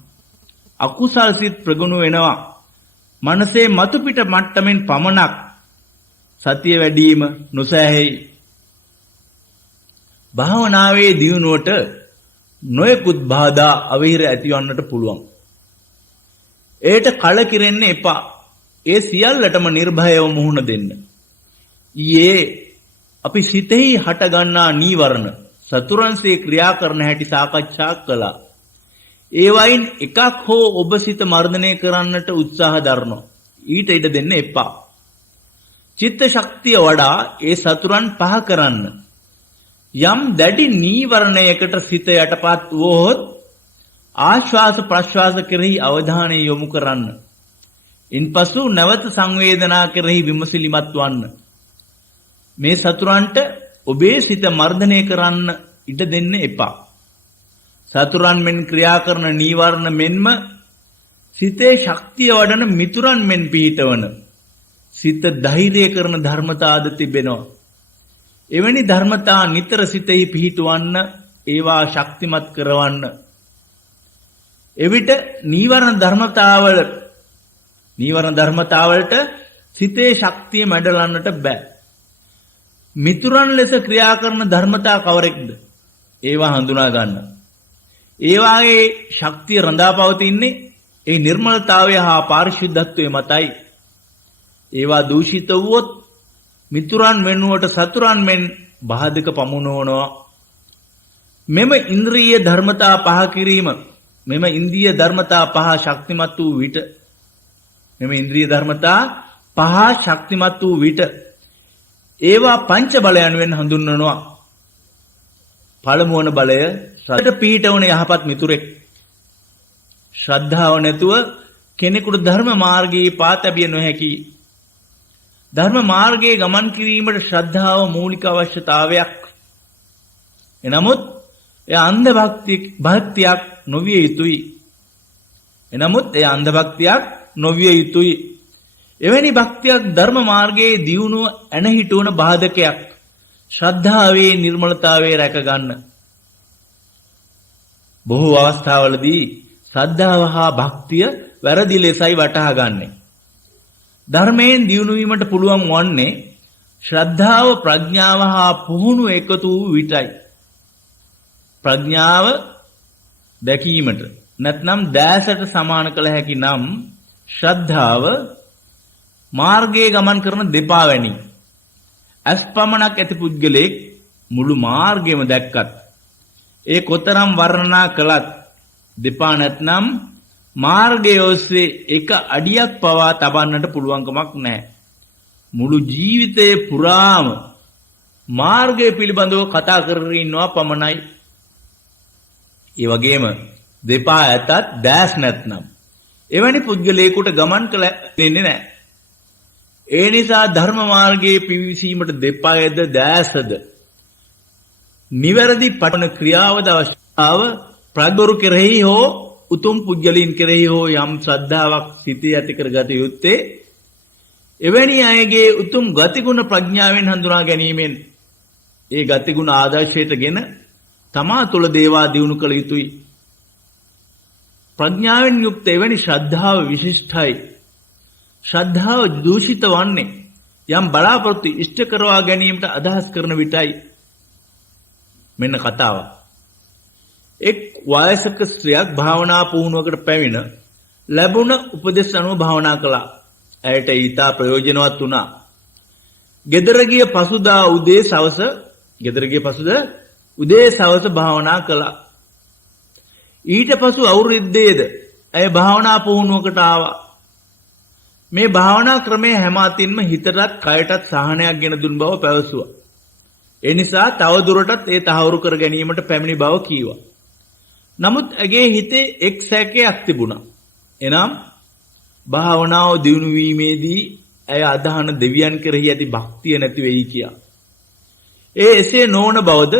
අකුසල් සිත් ප්‍රගුණ වෙනවා. මනසේ මතුපිට මට්ටමින් පමණක් සතිය වැඩිම නොසෑහෙයි. භාවනාවේ දියුණුවට නොයෙකුත් බාධා අවහිර ඇතිවන්නට පුළුවන්. ඒට කලකිරෙන්න එපා. ඒ සියල්ලටම නිර්භයව මුහුණ දෙන්න. ඊයේ අපි සිතෙහි හටගන්නා නීවරණ සතුරන්සේ ක්‍රියා කරන හැටි සාකච්ඡා කළා. ඒ වයින් එකක් හෝ ඔබ සිත මර්ධනය කරන්නට උත්සාහ දරනවා. ඊට ඉඩ දෙන්න එපා. චිත්ත ශක්තිය වඩා ඒ සතුරන් පහ කරන්න. යම් දැඩි නීවරණයකට සිත යටපත් වුවහොත් ආශ්වාස ප්‍රශ්වාස කෙරෙහි අවධානය යොමු කරන්න. ඉන්පසු නැවත සංවේදනා කෙරෙහි විමසිලිමත් වන්න. මේ සතුරන්ට ඔබේ සිත මර්ධනය කරන්න ඉඩ දෙන්න එපා. සතුරන් මෙන් ක්‍රියා කරන නීවරණ මෙන්ම සිතේ ශක්තිය වඩන මිතුරන් මෙන් පිහිටවන සිත ධෛර්ය කරන ධර්මතාවද තිබෙනවා. එවැනි ධර්මතා නිතර සිතෙහි පිහිටවන්න, ඒවා ශක්තිමත් කරවන්න. එවිට නීවරණ ධර්මතාවලට සිතේ ශක්තිය මැඩලන්නට බෑ. මිතුරන් ලෙස ක්‍රියා කරන ධර්මතා කවරෙක්ද? ඒවා හඳුනා ගන්න. ඒවාගේ ශක්තිය රඳා පවතින්නේ ඒ නිර්මලතාවය හා පාරිශුද්ධත්වය මතයි. ඒවා දූෂිත වුවොත් මිතුරන් වෙනුවට සතුරන් මෙන් බාධක පමුණවනවා. මෙම ඉන්ද්‍රිය ධර්මතා පහ කිරීම, මෙම ඉන්ද්‍රිය ධර්මතා පහ ශක්තිමත් වූ විට, මෙම ඉන්ද්‍රිය ධර්මතා පහ ශක්තිමත් වූ විට ඒවා පංච බලයන්වෙන් හඳුන්වනවා. පළමුවන බලය ශ්‍රද්ධාවට පිහිටවන යහපත් මිතුරෙක්. ශ්‍රද්ධාව නැතුව කෙනෙකුට ධර්ම මාර්ගයේ පාතැබිය නොහැකි. ධර්ම මාර්ගයේ ගමන් කිරීමට ශ්‍රද්ධාව මූලික අවශ්‍යතාවයක්. එනමුත් එය අන්ධ භක්තියක් නොවිය යුතුයි. එවැනි භක්තියක් ධර්ම මාර්ගයේ දියුණුව ඇනහිටුවන බාධකයක්. ශ්‍රද්ධාවේ නිර්මලතාවය රැකගන්න. බොහෝ අවස්ථාවලදී ශ්‍රද්ධාව හා භක්තිය වැරදි ලෙසයි වටහා ගන්නේ. ධර්මයෙන් දියුණු වීමට පුළුවන් වන්නේ ශ්‍රද්ධාව ප්‍රඥාව හා පුහුණු එකතු වූ විටයි. ප්‍රඥාව දැකීමට, නැත්නම් දැසට සමාන කළ හැකි නම් ශ්‍රද්ධාව මාර්ගයේ ගමන් කරන දෙපා වැනි. අස්පමණක් ඇති පුද්ගලෙක් මුළු මාර්ගයම දැක්කත් ඒ කොතරම් වර්ණනා කළත් දෙපා නැත්නම් මාර්ගයේ ඔස්සේ එක අඩියක් පවා තබන්නට පුළුවන්කමක් නැහැ. මුළු ජීවිතේ පුරාම මාර්ගය පිළිබඳව කතා කරගෙන ඉන්නවා පමණයි. ඒ වගේම දෙපා ඇතත් දැස් නැත්නම් එවැනි පුද්ගලයෙකුට ගමන් කළ දෙන්නේ නැහැ. ඒ නිසා ධර්ම මාර්ගයේ පිවිසීමට දෙපායද දැසද නිවැරදි පටන ක්‍රියාවද අවශ්‍යතාව ප්‍රගුරු කෙරෙහි හෝ උතුම් පුද්ගලයන් කෙරෙහි හෝ යම් ශ්‍රද්ධාවක් සිටී ඇති කරගත යුත්තේ එවැනි අයගේ උතුම් ගතිගුණ ප්‍රඥාවෙන් හඳුනා ගැනීමෙන් ඒ ගතිගුණ ආදර්ශයටගෙන තමා තුළ දේවා දියුණු කළ යුතුයි. ප්‍රඥාවෙන් යුක්ත එවැනි ශ්‍රද්ධාව විශිෂ්ටයි. ශ්‍රද්ධාව දූෂිත වන්නේ යම් බලාපොරොත්තු ඉෂ්ට කරවා ගැනීමට අදහස් කරන විටයි. මෙන්න කතාව. එක් වයසක ස්ත්‍රියක් භාවනා පුහුණුවකට පැමිණ ලැබුණ උපදෙස් අනුව භාවනා කළා. ඇයට ඊටා ප්‍රයෝජනවත් වුණා. ගෙදර ගිය පසුදා උදේ සවස භාවනා කළා. ඊට පසු අවුරුද්දේද ඇය භාවනා පුහුණුවකට ආවා. මේ භාවනා ක්‍රමය හැම අතින්ම හිතටත් කයටත් සහනයක් ගෙන දුන් බව පැවසුවා. ඒ නිසා තව දුරටත් ඒ තහවුරු කර ගැනීමට පැමිණි බව කීවා. නමුත් ඇගේ හිතේ එක් සැකයක් තිබුණා. එනම් භාවනාව දියුණු වීමේදී ඇය අදහන දෙවියන් කෙරෙහි ඇති භක්තිය නැති වෙයි කියා. එසේ නොවන බවද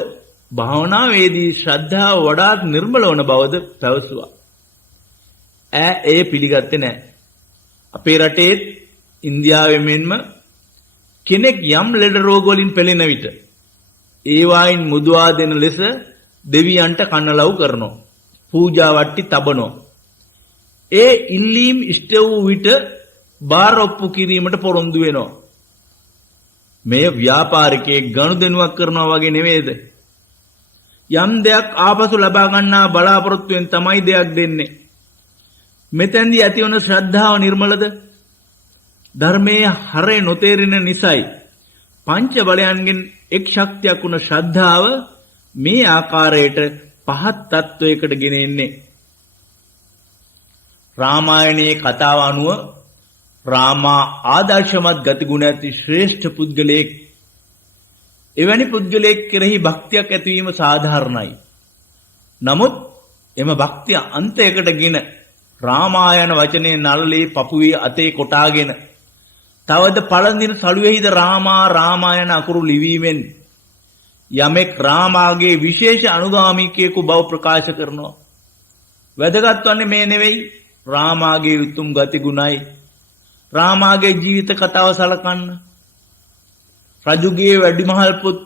භාවනාවේදී ශ්‍රද්ධාව වඩාත් නිර්මල වන බවද පැවසුවා. ඒ පිළිගත්තේ නැහැ. අපේ රටේ ඉන්දියාවේ මෙන්ම කෙනෙක් යම් ලෙඩ රෝග වලින් පෙළෙන විට ඒවායින් මුදවා දෙන ලෙස දෙවියන්ට කන්නලව් කරනවා. පූජා වට්ටි තබනවා. ඒ ඉල්ලීම් ඉෂ්ට වූ විට බාර ඔප්පු කිරීමට පොරොන්දු වෙනවා. මේ ව්‍යාපාරිකයෙක් ගනුදෙනුවක් කරනවා වගේ නෙවෙයිද? යම් දෙයක් ආපසු ලබා ගන්නා බලාපොරොත්තුෙන් තමයි දෙයක් දෙන්නේ. මෙතෙන්දී ඇතිවන ශ්‍රද්ධාව නිර්මලද? ධර්මයේ හරය නොතේරෙන නිසයි පංච බලයන්ගෙන් එක් ශක්තියක් වුණ ශ්‍රද්ධාව මේ ආකාරයට පහත් තත්වයකට ගෙන එන්නේ. රාමායනයේ කතාව අනුව රාමා ආදර්ශමත් ගතිගුණ ඇති ශ්‍රේෂ්ඨ පුද්ගලයෙක්. එවැනි පුද්ගලයෙක් කෙරෙහි භක්තියක් ඇතිවීම සාධාරණයි. නමුත් එම භක්තිය අන්තයකට ගෙන රාමායන වචනේ නළලේ පපුවේ අතේ කොටාගෙන තවද පළඳින සළුවේහිද රාමායන අකුරු ලිවීමෙන් යමෙක් රාමාගේ විශේෂ අනුගාමිකයෙකු බව ප්‍රකාශ කරනවා. වැදගත් වන්නේ මේ නෙවෙයි රාමාගේ උතුම් ගතිගුණයි. රාමාගේ ජීවිත කතාව සලකන්න. රජුගේ වැඩිමහල් පුත්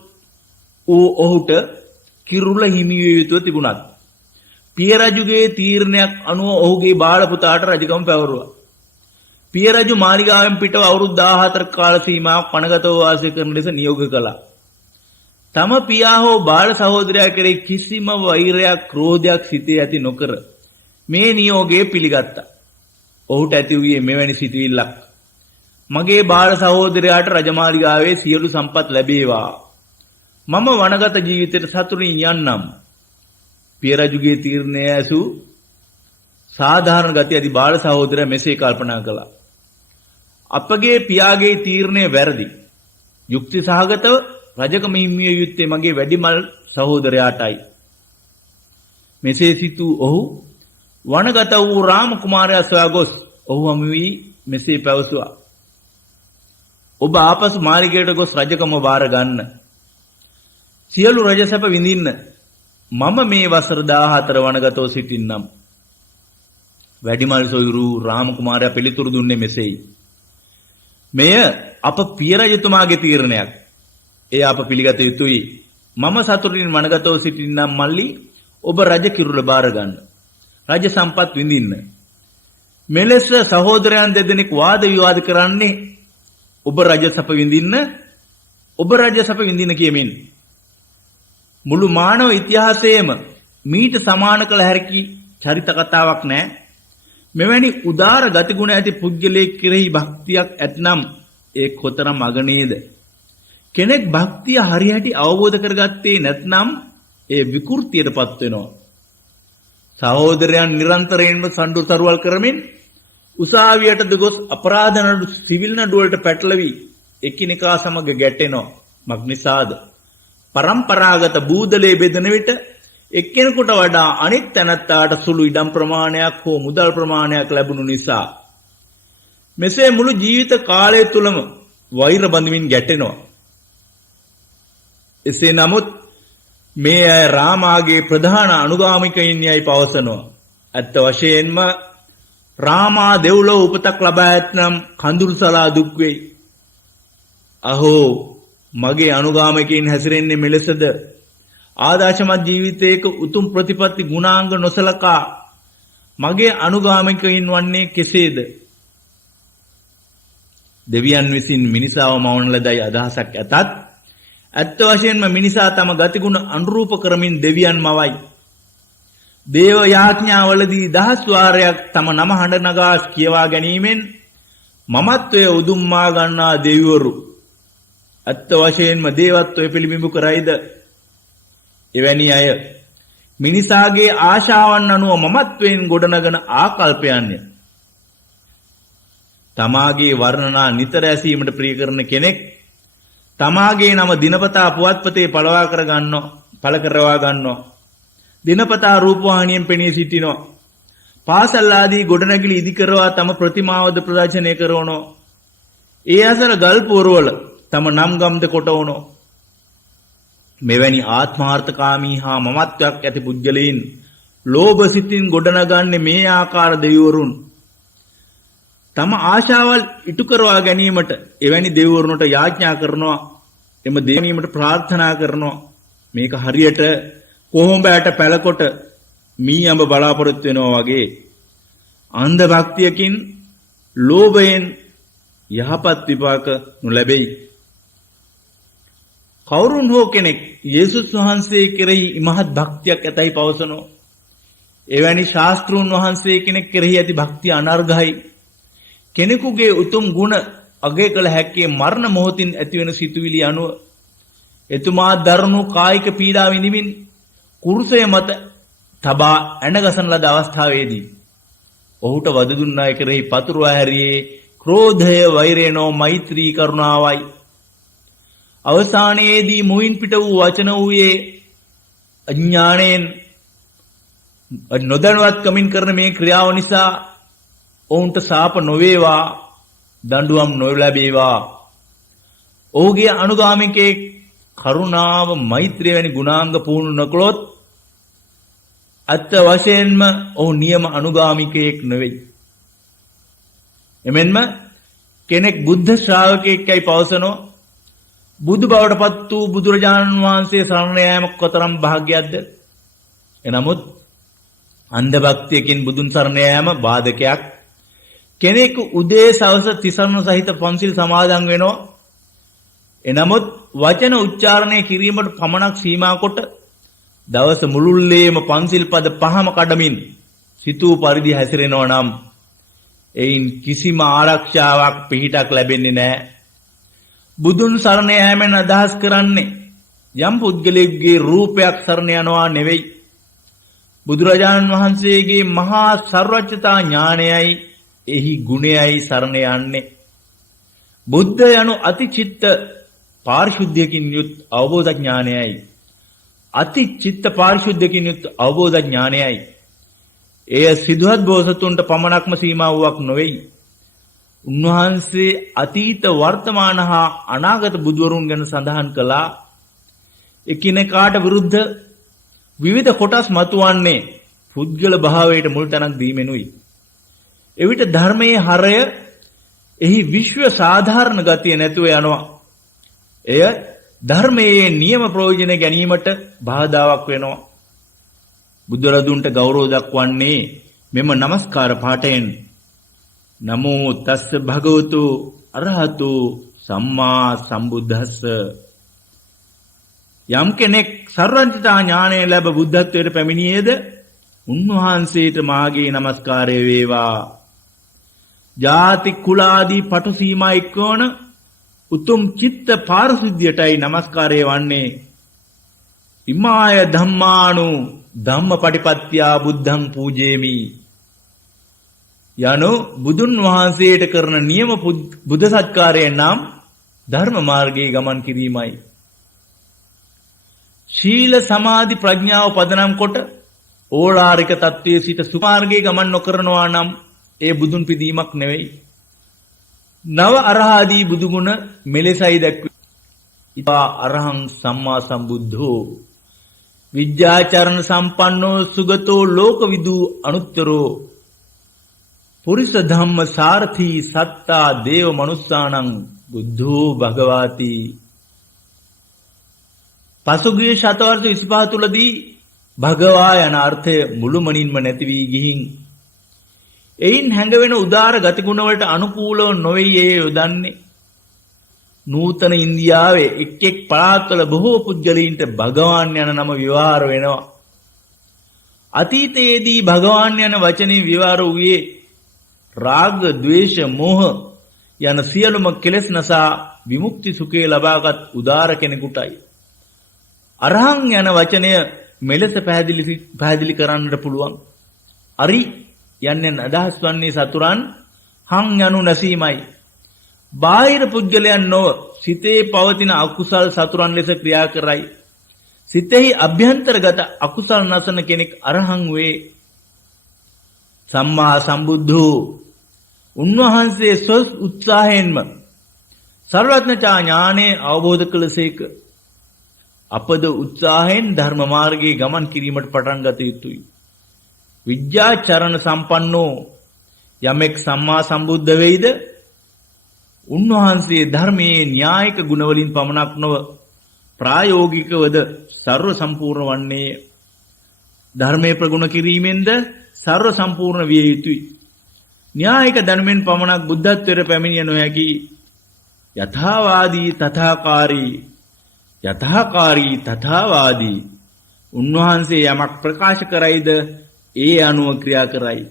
වූ ඔහුට කිරුළ හිමි විය යුතුව තිබුණත් පිය රජුගේ තීරණයක් අනුව ඔහුගේ බාල පුතාට රජකම පැවරුවා. පිය රජු මාලිගාවෙන් පිටව අවුරුදු 14 කාල සීමාවක් පනගතව වාසය කරන ලෙස නියෝග කළා. තම පියා හෝ බාල සහෝදරයා කෙරෙහි කිසිම වෛරයක් ක්‍රෝධයක් සිතේ ඇති නොකර මේ නියෝගය පිළිගත්තා. ඔහුට ඇති වූයේ මෙවැනි සිතුවිල්ලක්. මගේ බාල සහෝදරයාට රජමාලිගාවේ සියලු සම්පත් ලැබේවා. මම වනගත ජීවිතයට සතුටින් යන්නම්. පිය රජුගේ තීරණය ඇසූ සාධාරණ ගති ඇති බාල සහෝදරයා මෙසේ කල්පනා කළා. අපගේ පියාගේ තීරණය වැරදි. යුක්ති සහගතව රජකම හිමිවිය යුත්තේ මගේ වැඩිමල් සහෝදරයාටයි. මෙසේ සිතූ ඔහු වනගත වූ රාම කුමාරයා සොයා ගොස් ඔහු හමු වී මෙසේ පැවසුවා. ඔබ ආපසු මාලිගයට ගොස් රජකම බාර ගන්න. සියලු රජසැප විඳින්න. මම මේ වසර 14 වනගතව සිටින්නම්. වැඩිමල් සොයුරු රාම කුමාරයා පිළිතුරු දුන්නේ මෙසේයි. මෙය අප පිය රජතුමාගේ තීරණයක්. එය අප පිළිගත යුතුයි. මම සතුටින් වනගතව සිටින්නම් මල්ලි. ඔබ රජ කිරුළ බාර ගන්න. රජ සම්පත් විඳින්න. මෙලෙස සහෝදරයන් දෙදෙනෙක් වාද විවාද කරන්නේ ඔබ රජ සැප විඳින්න කියමින් මුළු මානව ඉතිහාසයේම මීට සමාන කළ හැකි චරිත කතාවක් නැහැ. මෙවැනි උදාර ගතිගුණ ඇති පුද්ගලයෙක් කෙරෙහි භක්තියක් ඇතනම් ඒ කොතරම් අගනේද? කෙනෙක් භක්තිය හරියට අවබෝධ කරගත්තේ නැත්නම් ඒ විකෘතියටපත් වෙනවා. සහෝදරයන් නිරන්තරයෙන්ම සම්ඩු සරුවල් කරමින් උසාවියටද ගොස් අපරාධ නඩු සිවිල් නඩු වලට පැටලවි එකිනෙකා සමග ගැටෙනවා. මක්නිසාද? පරම්පරාගත බූදලේ බෙදෙන විට එක්කෙනෙකුට වඩා අනිත් තැනැත්තාට සුළු ඉඩම් ප්‍රමාණයක් හෝ මුදල් ප්‍රමාණයක් ලැබුණු නිසා. මෙසේ මුළු ජීවිත කාලය තුලම වෛර බඳමින් ගැටෙනවා. එසේ නමුත් මේ අය රාමාගේ ප්‍රධාන අනුගාමිකයින් යයි පවසනවා. ඇත්ත වශයෙන්ම රාමා දෙව්ලොව උපතක් ලබා ඇතනම් කඳුළුසලා දුක් වෙයි. අහෝ මගේ අනුගාමිකයින් හැසිරෙන්නේ මෙලෙසද? ආදර්ශමත් ජීවිතයක උතුම් ප්‍රතිපත්ති ගුණාංග නොසලකා මගේ අනුගාමිකයින් වන්නේ කෙසේද? දෙවියන් විසින් මිනිසාව මවන ලදයි අදහසක් ඇතත් ඇත්ත වශයෙන්ම මිනිසා තම ගතිගුණ අනුරූප කරමින් දෙවියන් මවයි. දේව යාඥාවලදී දහස් වාරයක් තම නම හඬ නගා කියවා ගැනීමෙන් මමත්වයේ උදුම්මා ගන්නා දෙවිවරු ඇත්ත වශයෙන්ම දේවත්වයේ පිළිබිඹු කරයිද? එවැනි අය මිනිසාගේ ආශාවන් අනුව මමත්වයෙන් ගොඩනගන ආකල්පයන්ය. තමාගේ වර්ණනා නිතර ඇසීමට ප්‍රිය කරන කෙනෙක් තමාගේ නම දිනපතා පුවත්පතේ පළ කරවා ගන්නවා. දිනපතා රූපවාහිනියෙන් පෙනී සිටිනවා. පාසල් ආදී ගොඩනැගිලි ඉදි කරවා තම ප්‍රතිමාවද ප්‍රදර්ශනය කරනවා. ඒ අසල ගල් පුවරවල තම නම් ගම්ද කොටවනවා. මෙවැනි ආත්මාර්ථකාමී හා මමත්වයක් ඇති පුද්ගලයින් ලෝභ සිතින් ගොඩනගන්නේ මේ ආකාර දෙවිවරුන්. තම ආශාවල් ඉටු කරවා ගැනීමට එවැනි දෙවිවරුන්ට යාඥා කරනවා. එම දෙවියන්ට ප්‍රාර්ථනා කරනවා. මේක හරියට කොහොඹට පැලකොට මී අඹ බලාපොරොත්තු වෙනවා වගේ. අන්ධ භක්තියකින් ලෝභයෙන් යහපත් විපාක නොලැබෙයි. කවුරුන් හෝ කෙනෙක් යේසුස් වහන්සේ කෙරෙහි ඉමහත් භක්තියක් ඇතයි පවසනෝ. එවැනි ශාස්ත්‍රූන් වහන්සේ කෙනෙක් කෙරෙහි ඇති භක්තිය අනර්ඝයි. කෙනෙකුගේ උතුම් ගුණ අගය කළ හැක්කේ මරණ මොහොතින් ඇතිවන සිතුවිලි අනුව. එතුමා දරුණු කායික පීඩා විඳිමින් කුරුසය මත තබා ඇනගසන ලද අවස්ථාවේදී ඔහුට වද දුන්න අය කෙරෙහි පතුරවා හැරියේ ක්‍රෝධය, වෛරය නො මෛත්‍රී කරුණාවයි. අවසානයේදී මුවින් පිට වූ වචන වූයේ අඥාණයෙන් නොදැනුවත්කමින් කරන මේ ක්‍රියාව නිසා ඔවුන්ට සාප නොවේවා, දඬුවම් නොලැබේවා. ඔහුගේ අනුගාමිකේ කරුණාව, මෛත්‍රිය වැනි ගුණාංග පුහුණු නොකළොත් අත්ත වශයෙන්ම ඔහු නියම අනුගාමිකයෙක් නෙවෙයි. එමෙන්ම කෙනෙක් බුද්ධ ශ්‍රාවකයෙක්යි පවසනෝ බුදු බවට පත් වූ බුදුරජාණන් වහන්සේ සරණ යාම කොතරම් භාග්‍යයක්ද? එනමුත් අන්ධ භක්තියකින් බුදුන් සරණ යාම බාධකයක්. කෙනෙක් උදේ සවස තිසරණ සහිත පන්සිල් සමාදන් වෙනවා. එනමුත් වචන උච්චාරණය කිරීමට පමණක් සීමා කොට දවස මුළුල්ලේම පන්සිල් පද 5ම කඩමින් සිතූ පරිදි හැසිරෙනවා නම් එයින් කිසිම ආරක්ෂාවක් පිහිටක් ලැබෙන්නේ නැහැ. බුදුන් සරණ යෑමෙන් අදහස් කරන්නේ යම් පුද්ගලයෙකුගේ රූපයක් සරණ යනවා නෙවෙයි. බුදුරජාණන් වහන්සේගේ මහා සර්වඥතා ඥානයයි එහි ගුණයයි සරණ යන්නේ. බුද්ධ යනු අතිචිත්ත පාරිශුද්ධියකින් යුත් අවබෝධ ඥානයයි. අතිචිත්ත පාරිශුද්ධියකින් යුත් අවබෝධ ඥානයයි. එය සිදුහත් බෝසතුන්ට පමණක්ම සීමා වූවක් නොවේයි. උන්වහන්සේ අතීත වර්තමාන හා අනාගත බුදුවරුන් ගැන සඳහන් කළා. එකිනෙකාට විරුද්ධ විවිධ කොටස් මතුවන්නේ පුද්ගල භාවයට මුල් තැනක් දීමෙනුයි. එවිට ධර්මයේ හරය එහි විශ්ව සාධාරණ ගතිය නැතුව යනවා. එය ධර්මයේ නියම ප්‍රයෝජන ගැනීමට බාධාවක් වෙනවා. බුදුරදුන්ට ගෞරව දක්වන්නේ මෙම নমස්කාර පාඨයෙන්. නමෝ තස්ස භගවතු අරහතු සම්මා සම්බුද්දස්ස. යම් කෙනෙක් සර්වඥතා ඥානය ලැබ බුද්ධත්වයට පැමිණියේද උන්වහන්සේට මාගේ নমස්කාරය වේවා. ජාති කුල ආදී පටු සීමා එක්වන උතුම් චිත්ත පාරිශුද්ධියටයි নমස්කාරය වන්නේ. ඉමාය ධම්මානු ධම්මපටිපත්ත්‍යා බුද්ධං පූජේමි. යනු බුදුන් වහන්සේට කරන නියම බුද්ධ සත්කාරය නම් ධර්ම මාර්ගයේ ගමන් කිරීමයි. ශීල සමාධි ප්‍රඥාව පදනම් කොට ඕලාරික තත්වයේ සිට සුමාර්ගයේ ගමන් නොකරනවා නම් ඒ බුදුන් පිදීමක් නෙවෙයි. නව අරහාදී බුදුගුණ මෙලෙසයි දැක්වේ. ඉතා අරහං සම්මා සම්බුද්ධෝ විද්‍යාචරණ සම්පන්නෝ සුගතෝ ලෝකවිදු අනුත්තරෝ පුරිස ධම්ම සාරථී සත්තා දේව මනුස්සානං බුද්ධෝ භගවාති. පසුගිය ශතවර්ෂ 25 තුලදී භගවා යන අර්ථය මුළුමනින්ම නැති වී ගිහින් එයින් හැඟවෙන උදාර ගතිගුණ වලට අනුකූලව නොවේ ඒ යොදන්නේ. නූතන ඉන්දියාවේ එක් එක් පළාත්වල බොහෝ පුද්ගලයින්ට භගවාන් යන නම විවහාර වෙනවා. අතීතයේදී භගවාන් යන වචනේ විවහාර වූයේ රාග, ద్వේෂ, මෝහ යන සියලුම කෙලෙස් නසා විමුක්ති සුඛය ලබාගත් උදාර කෙනෙකුටයි. අරහං යන වචනය මෙලෙස පැහැදිලි කරන්නට පුළුවන්. අරි යන්නේ අදහස් වන්නේ සතුරන්, හං යනු නැසීමයි. බාහිර පුද්ගලයන් නොව සිතේ පවතින අකුසල් සතුරන් ලෙස ක්‍රියා කරයි. සිතෙහි අභ්‍යන්තරගත අකුසල් නැසන කෙනෙක් අරහං වේ. සම්මා සම්බුද්ධෝ උන්වහන්සේ ස්ව උත්සාහයෙන්ම සර්වඥතා ඥානෙ අවබෝධ කළසේක. අපද උත්සාහයෙන් ධර්ම මාර්ගයේ ගමන් කිරීමට පටන් ගත යුතුයි. විද්‍යාචරණ සම්පන්නෝ යමෙක් සම්මා සම්බුද්ධ වෙයිද උන්වහන්සේ ධර්මයේ න්‍යායික ගුණවලින් පමණක් නොව ප්‍රායෝගිකවද ਸਰව සම්පූර්ණ වන්නේ. ධර්මයේ ප්‍රගුණ කිරීමෙන්ද ਸਰව සම්පූර්ණ විය යුතුයි. න්‍යායික ධර්මෙන් පමණක් බුද්ධත්වයට පැමිණිය නොහැකි. යථාවාදී තථාවාදී උන්වහන්සේ යමක් ප්‍රකාශ කරයිද ඒ අනුව ක්‍රියා කරයි.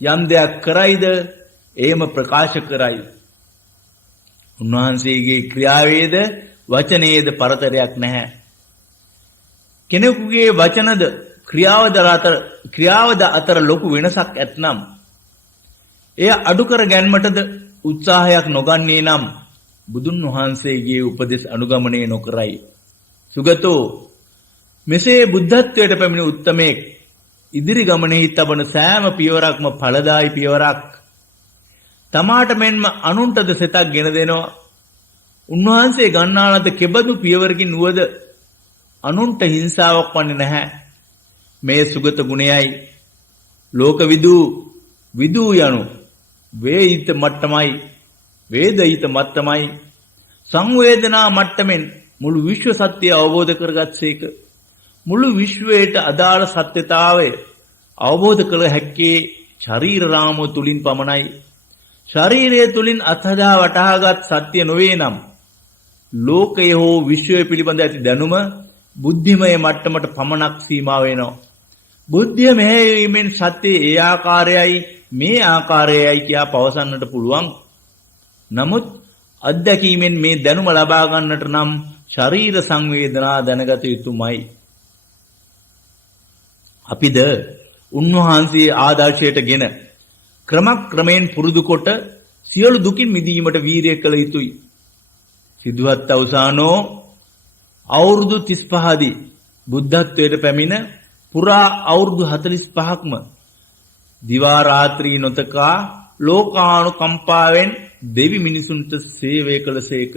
යම් දෙයක් කරයිද ඒම ප්‍රකාශ කරයි. උන්වහන්සේගේ ක්‍රියාවේද වචනයේද පරතරයක් නැහැ. කෙනෙකුගේ වචනද ක්‍රියාවද අතර ලොකු වෙනසක් ඇතනම් එය අඩු කර ගැනීමටද උත්සාහයක් නොගන්නේ නම් බුදුන් වහන්සේගේ උපදෙස් අනුගමනය නොකරයි. සුගතෝ මෙසේ බුද්ධත්වයට පැමිණි උත්තමයෙක් ඉදිරි ගමනෙහි තබන සෑම පියවරක්ම ඵලදායි පියවරක්. තමාට මෙන්ම අනුන්ටද සෙතක් ගෙන දෙනවා. උන්වහන්සේ ගන්නාලද කෙබඳු පියවරකින් වුවද අනුන්ට හිංසාවක් වන්නේ නැහැ. මේ සුගත ගුණයයි. ලෝකවිදු යනු වේයිත මට්ටමයි, වේදයිත මට්ටමයි. සංවේදනා මට්ටමින් මුළු විශ්ව සත්‍යය අවබෝධ කරගත්සේක. මුළු විශ්වයට අදාළ සත්‍යතාවය අවබෝධ කළ හැක්කේ ශරීර රාමුව තුලින් පමණයි. ශරීරය තුලින් අත්හදා වටහාගත් සත්‍ය නොවේ නම් ලෝකය හෝ විශ්වය පිළිබඳ ඇති දැනුම බුද්ධිමය මට්ටමට පමණක් සීමා වෙනවා. බුද්ධිය මෙහෙයීමෙන් සත්‍ය ඒ ආකාරයයි මේ ආකාරයයි කියා පවසන්නට පුළුවන්. නමුත් අත්දැකීමෙන් මේ දැනුම ලබා ගන්නට නම් ශරීර සංවේදනා දැනගත යුතුමයි. අපිද උන්වහන්සේ ආදර්ශයටගෙන ක්‍රමයෙන් පුරුදු කොට සියලු දුකින් මිදීමට වීරිය කළ යුතුයි. සිද්ධාර්ථ අවසානෝ අවුරුදු 35 දී බුද්ධත්වයට පැමිණ පුරා අවුරුදු 45ක්ම දිවා රාත්‍රී නොතකා ලෝකානුකම්පාවෙන් දෙවි මිනිසුන්ට සේවය කළසේක.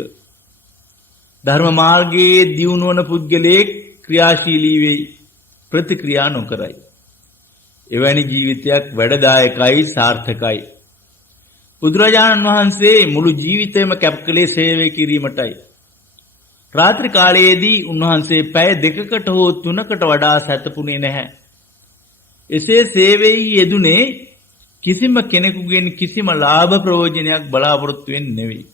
ධර්ම මාර්ගයේ දියුණුවන පුද්ගලයෙක් ක්‍රියාශීලී වෙයි, ප්‍රතික්‍රියා නොකරයි. එවැනි ජීවිතයක් වැඩදායකයි, සාර්ථකයි. බුදුරජාණන් වහන්සේ මුළු ජීවිතයම කැප කළේ සේවය කිරීමටයි. රාත්‍රී කාලයේදී උන්වහන්සේ පැය 2කට හෝ 3කට වඩා සැතපුණේ නැහැ. එසේ සේවයේ යෙදුනේ කිසිම කෙනෙකුගෙන් කිසිම ලාභ ප්‍රයෝජනයක් බලාපොරොත්තු වෙන්නේ නෙවෙයි.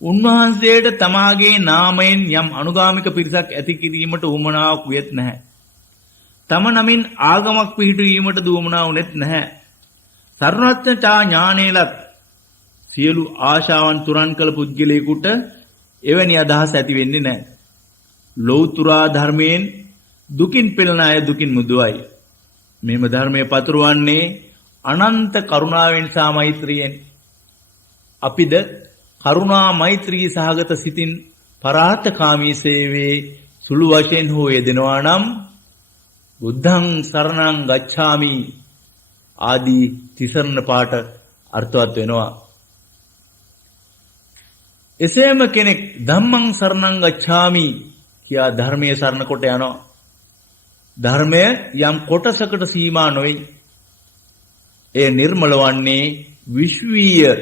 උන්වහන්සේට තමාගේ නාමයෙන් යම් අනුගාමික පිරිසක් ඇති කිරීමට උවමනාවක් වියත් නැහැ. තම නමින් ආගමක් පිහිටුවීමට දුවමනා වුනේත් නැහැ. සර්වඥතා ඥානේලත් සියලු ආශාවන් තුරන් කළ පුද්ගලයෙකුට එවැනි අදහස් ඇති වෙන්නේ නැහැ. ලෞතුරා ධර්මයෙන් දුකින් පෙළෙන අය දුකින් මුදවයි. මේම ධර්මයේ පතුරවන්නේ අනන්ත කරුණාවෙන් සහ මෛත්‍රියෙන්. අපිද කරුණා මෛත්‍රී සහගත සිතින් පරාර්ථකාමී සේවයේ සුළු වශයෙන් හෝ යෙදෙනවා නම් බුද්ධං සරණං ගච්ඡාමි ආදී තිසරණ පාඨ අර්ථවත් වෙනවා. එසේම කෙනෙක් ධම්මං සරණං ගච්ඡාමි කියා ධර්මයේ සරණ කොට යනවා. ධර්මය යම් කොටසකට සීමා නොවේ. එය නිර්මල වන්නේ විශ්වීය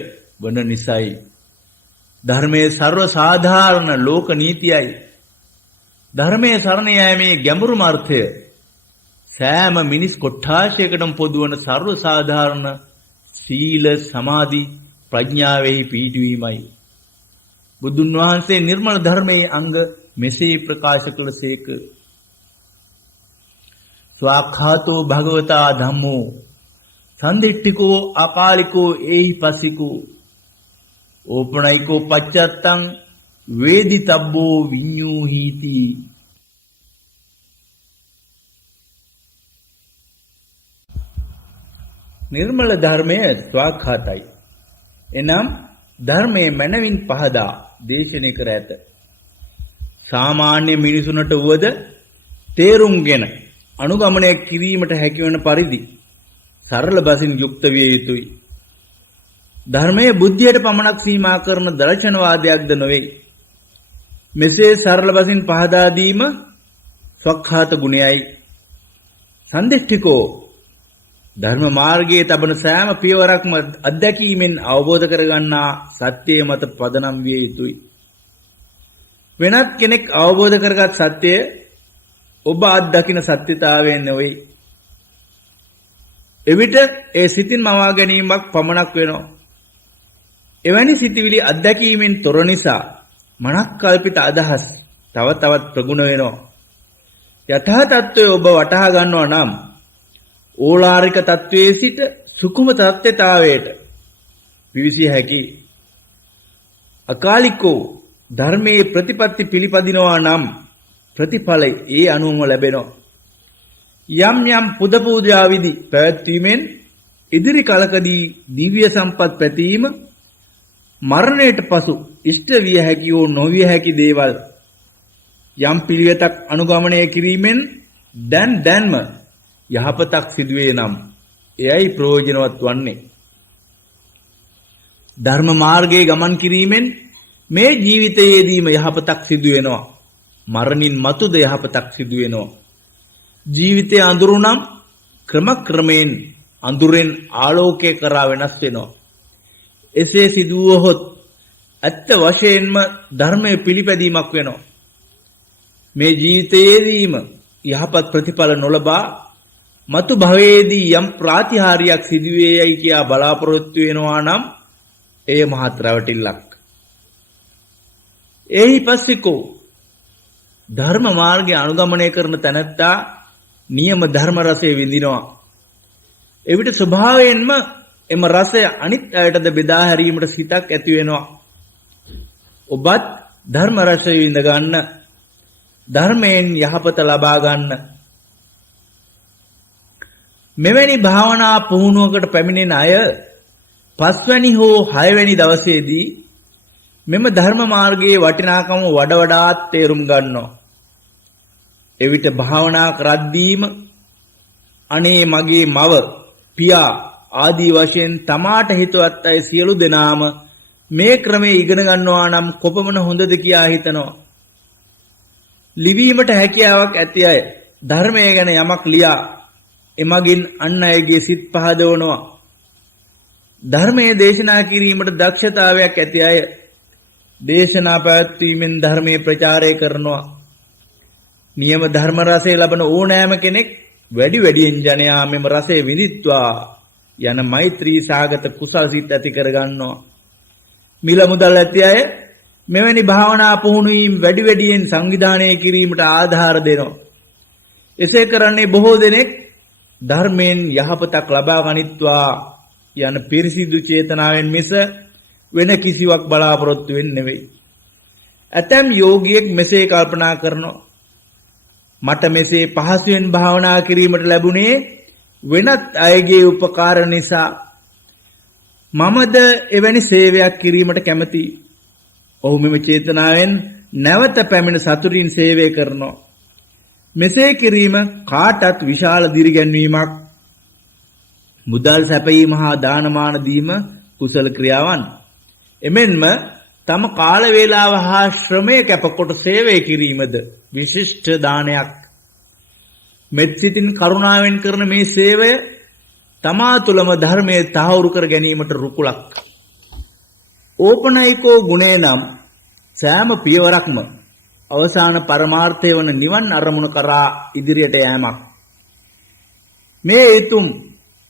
වන නිසයි. ධර්මයේ ਸਰව සාධාරණ ලෝක නීතියයි. ධර්මයේ සරණ යෑමේ ගැඹුරුම අර්ථය සෑම මිනිස් කොට්ඨාශයකටම පොදුවන ਸਰව සාධාරණ සීල සමාධි ප්‍රඥාවෙහි පිහිටවීමයි. බුදුන් වහන්සේ නිර්මල ධර්මයේ අංග මෙසේ ප්‍රකාශ කළසේක. ස්වාඛාතෝ භගවතා ධම්මෝ සන්දිට්ඨිකෝ අකාලිකෝ ඒහි පස්සිකෝ ඕපනයිකෝ පච්චත්තං වේදිතබ්බෝ විඤ්ඤූහීති. නිර්මල ධර්මය ස්වාඛාතයි. එනම් ධර්මයේ මනවින් පහදා දේශනය කර ඇත. සාමාන්‍ය මිනිසුන්ට වුවද තේරුම්ගෙන අනුගමනය කිරීමට හැකිවන පරිදි සරල බසින් යුක්ත විය යුතුයි. ධර්මයේ බුද්ධියට පමණක් සීමා කරන දර්ශනවාදයක්ද නොවේ. මෙසේ සරල බසින් පහදා දීම ස්වක්ඛාත ගුණයයි. සන්දිෂ්ඨිකෝ ධර්ම මාර්ගයේ තබන සෑම පියවරක්ම අත්දැකීමෙන් අවබෝධ කරගන්නා සත්‍යය මත පදනම් විය යුතුයි. වෙනත් කෙනෙක් අවබෝධ කරගත් සත්‍යය ඔබ අත්දකින සත්‍යතාවයෙන් නොවේ. එවිට ඒ සිතින් මවා ගැනීමක් පමණක් වෙනවා. එවැනි සිතිවිලි අත්දැකීමෙන් තොර නිසා මනක්කල්පිත අදහස් තව තවත් ප්‍රගුණ වෙනවා. යථා තත්ත්වය ඔබ වටහා ගන්නවා නම් ඕලාරික තත්වයේ සිට සුකුම තත්ත්වයට පිවිසිය හැකි. අකාලිකෝ ධර්මයේ ප්‍රතිපත්ති පිළිපදිනවා නම් ප්‍රතිඵලය ඒ අනුවම ලැබෙනවා. යම් යම් පුද පූජා විදි පැවැත්වීමෙන් ඉදිරි කලකදී දිව්‍ය සම්පත් පැතීම මරණයට පසු ඉෂ්ට විය හැකි හෝ නොවිය හැකි දේවල් යම් පිළිවෙතක් අනුගමනය කිරීමෙන් දැන්ම යහපතක් සිදුවේ නම් එයයි ප්‍රයෝජනවත් වන්නේ. ධර්ම මාර්ගයේ ගමන් කිරීමෙන් මේ ජීවිතයේදීම යහපතක් සිදු වෙනවා. මරණින් මතුද යහපතක් සිදු වෙනවා. ජීවිතයේ අඳුරු නම් ක්‍රමක්‍රමයෙන් අඳුරෙන් ආලෝකය කරා වෙනස් වෙනවා. එසේ සිදු වුවහොත් ඇත්ත වශයෙන්ම ධර්මයේ පිළිපැදීමක් වෙනවා. මේ ජීවිතයේදීම යහපත් ප්‍රතිඵල නොලබා මතු භවයේදී යම් ප්‍රාතිහාර්යයක් සිදුවේයයි කියා බලාපොරොත්තු වෙනවා නම් එය මහත් රැවටිල්ලක්. එහි පස්සිකෝ ධර්ම මාර්ගය අනුගමනය කරන තැනැත්තා නියම ධර්ම රසය විඳිනවා. එවිට ස්වභාවයෙන්ම එම රසය අනිත් අයටද බෙදා හැරීමට සිතක් ඇති වෙනවා. ඔබත් ධර්ම රසය විඳ ගන්න, ධර්මයෙන් යහපත ලබා ගන්න. මෙවැනි භාවනා පුහුණුවකට පැමිණෙන අය 5 වැනි හෝ 6 වැනි දවසේදී මෙම ධර්ම මාර්ගයේ වටිනාකම වඩාත් තේරුම් ගන්නවා. එවිට භාවනා කරද්දීම අනේ මගේ මව, පියා ආදී වශයෙන් තමාට හිතවත් අය සියලු දෙනාම මේ ක්‍රමයේ ඉගෙන ගන්නවා නම් කොපමණ හොඳද කියා හිතනවා. ලිවීමට හැකියාවක් ඇති අය ධර්මය ගැන යමක් ලියා එමගින් අන් අයගේ සිත් පහදවනවා. ධර්මයේ දේශනා කිරීමට දක්ෂතාවයක් ඇති අය දේශනා පැවැත්වීමෙන් ධර්මයේ ප්‍රචාරය කරනවා. නියම ධර්ම රසය ලබන ඕනෑම කෙනෙක් වැඩියෙන් ජනයා මෙම රසය විඳිත්වා යන මෛත්‍රී සාගත කුසල් සිත් ඇති කරගන්නවා. මිල මුදල් ඇති අය මෙවැනි භාවනා පුහුණුවීම් වැඩියෙන් සංවිධානය කිරීමට ආධාර දෙනවා. එසේ කරන්නේ බොහෝ දෙනෙක් ධර්මයෙන් යහපතක් ලබා ගනිත්වා යන පිරිසිදු චේතනාවෙන් මිස වෙන කිසිවක් බලාපොරොත්තු වෙන්නේ නෙවෙයි. ඇතැම් යෝගියෙක් මෙසේ කල්පනා කරනවා මට මෙසේ පහසුවෙන් භාවනා කිරීමට ලැබුණේ වෙනත් අයගේ උපකාර නිසා. මමද එවැනි සේවයක් කිරීමට කැමතියි. ඔහු මෙම චේතනාවෙන් නැවත පැමිණ සතුටින් සේවය කරනවා. මෙසේ කිරීම කාටත් විශාල දිරිගැන්වීමක්. මුදල් සැපයීම හා දානමාන දීම කුසල ක්‍රියාවන්. එමෙන්ම තම කාල වේලාව හා ශ්‍රමය කැපකොට සේවය කිරීමද විශිෂ්ට දානයක්. මෙත් සිතින් කරුණාවෙන් කරන මේ සේවය තමා තුළම ධර්මයේ තහවුරු කර ගැනීමට රුකුලක්. ඕපනයිකෝ ගුණය නම් සෑම පියවරක්ම අවසාන පරමාර්ථය වන නිවන් අරමුණ කරා ඉදිරියට යෑමක්. මේ ඊතුම්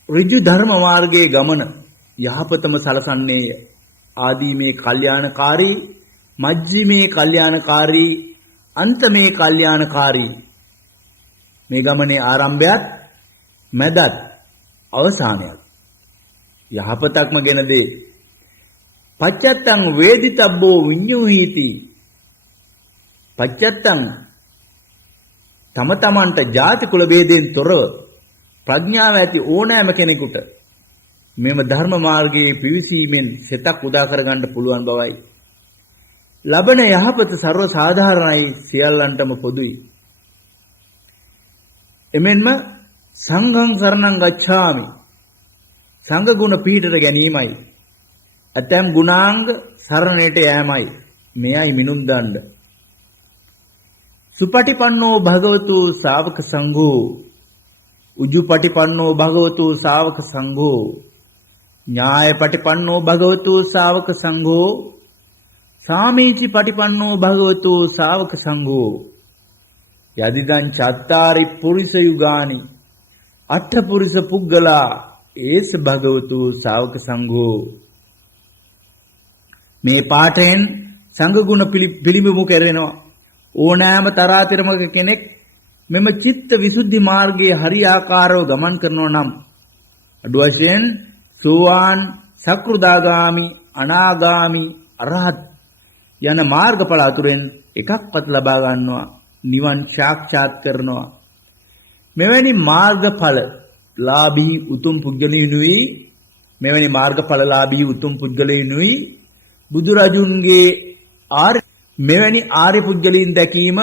ඍජු ධර්ම මාර්ගයේ ගමන යහපතම සලසන්නේය. ආදීමේ කල්යාණකාරී, මජ්ක්‍ධිමේ කල්යාණකාරී, අන්තමේ කල්යාණකාරී. මේ ගමනේ ආරම්භයත් මැදත් අවසානයත් යහපතක්ම ගෙන දේ. පච්චත්තං වේදිතබ්බෝ විඤ්ඤුහීති. පච්චත්තං තම තමන්ට ಜಾති කුල ભેදයෙන් තොරව ප්‍රඥාව ඇති ඕනෑම කෙනෙකුට මෙම ධර්ම මාර්ගයේ පිවිසීමෙන් සිතක් උදා කරගන්න පුළුවන් බවයි. ලබන යහපත ਸਰව සාධාරණයි, සියල්ලන්ටම පොදුයි. එමෙන්ම සංඝං සරණං ගච්ඡාමි. සංඝ ගුණ පිහිටට ගැනීමයි. ඇතැම් ගුණාංග සරණයට යෑමයි. මෙයයි මිනුම් දණ්ඩ. සුපටිපන්නෝ භගවතු ශාවක සංඝෝ. උජුපටිපන්නෝ භගවතු ශාවක සංඝෝ. ඥායපටිපන්නෝ භගවතු ශාවක සංඝෝ. සාමීචි පටිපන්නෝ භගවතු ශාවක සංඝෝ. යදිදං චත්තාරි පුරිස යුගානි අට්ඨ පුරිස පුග්ගලා ඒස භගවතු ශාවක සංඝෝ. මේ පාඨයෙන් සංඝ ගුණ පිළිබිඹු කරනවා. ඕනෑම තරාතිරමක කෙනෙක් මෙම චිත්ත විසුද්ධි මාර්ගයේ හරියාකාරව ගමන් කරනවා නම් අඩු වශයෙන් සෝවාන්, සක්‍රුදාගාමි, අනාගාමි, අරහත් යන මාර්ගඵල අතුරෙන් එකක්වත් ලබා ගන්නවා, නිවන් සාක්ෂාත් කරනවා. මෙවැනි මාර්ගඵල ලාභී උතුම් පුද්ගලයනුයි මෙවැනි මාර්ගඵල ලාභී උතුම් පුද්ගලයනුයි බුදුරජුන්ගේ මෙවැනි ආර්ය පුද්ගලයන් දැකීම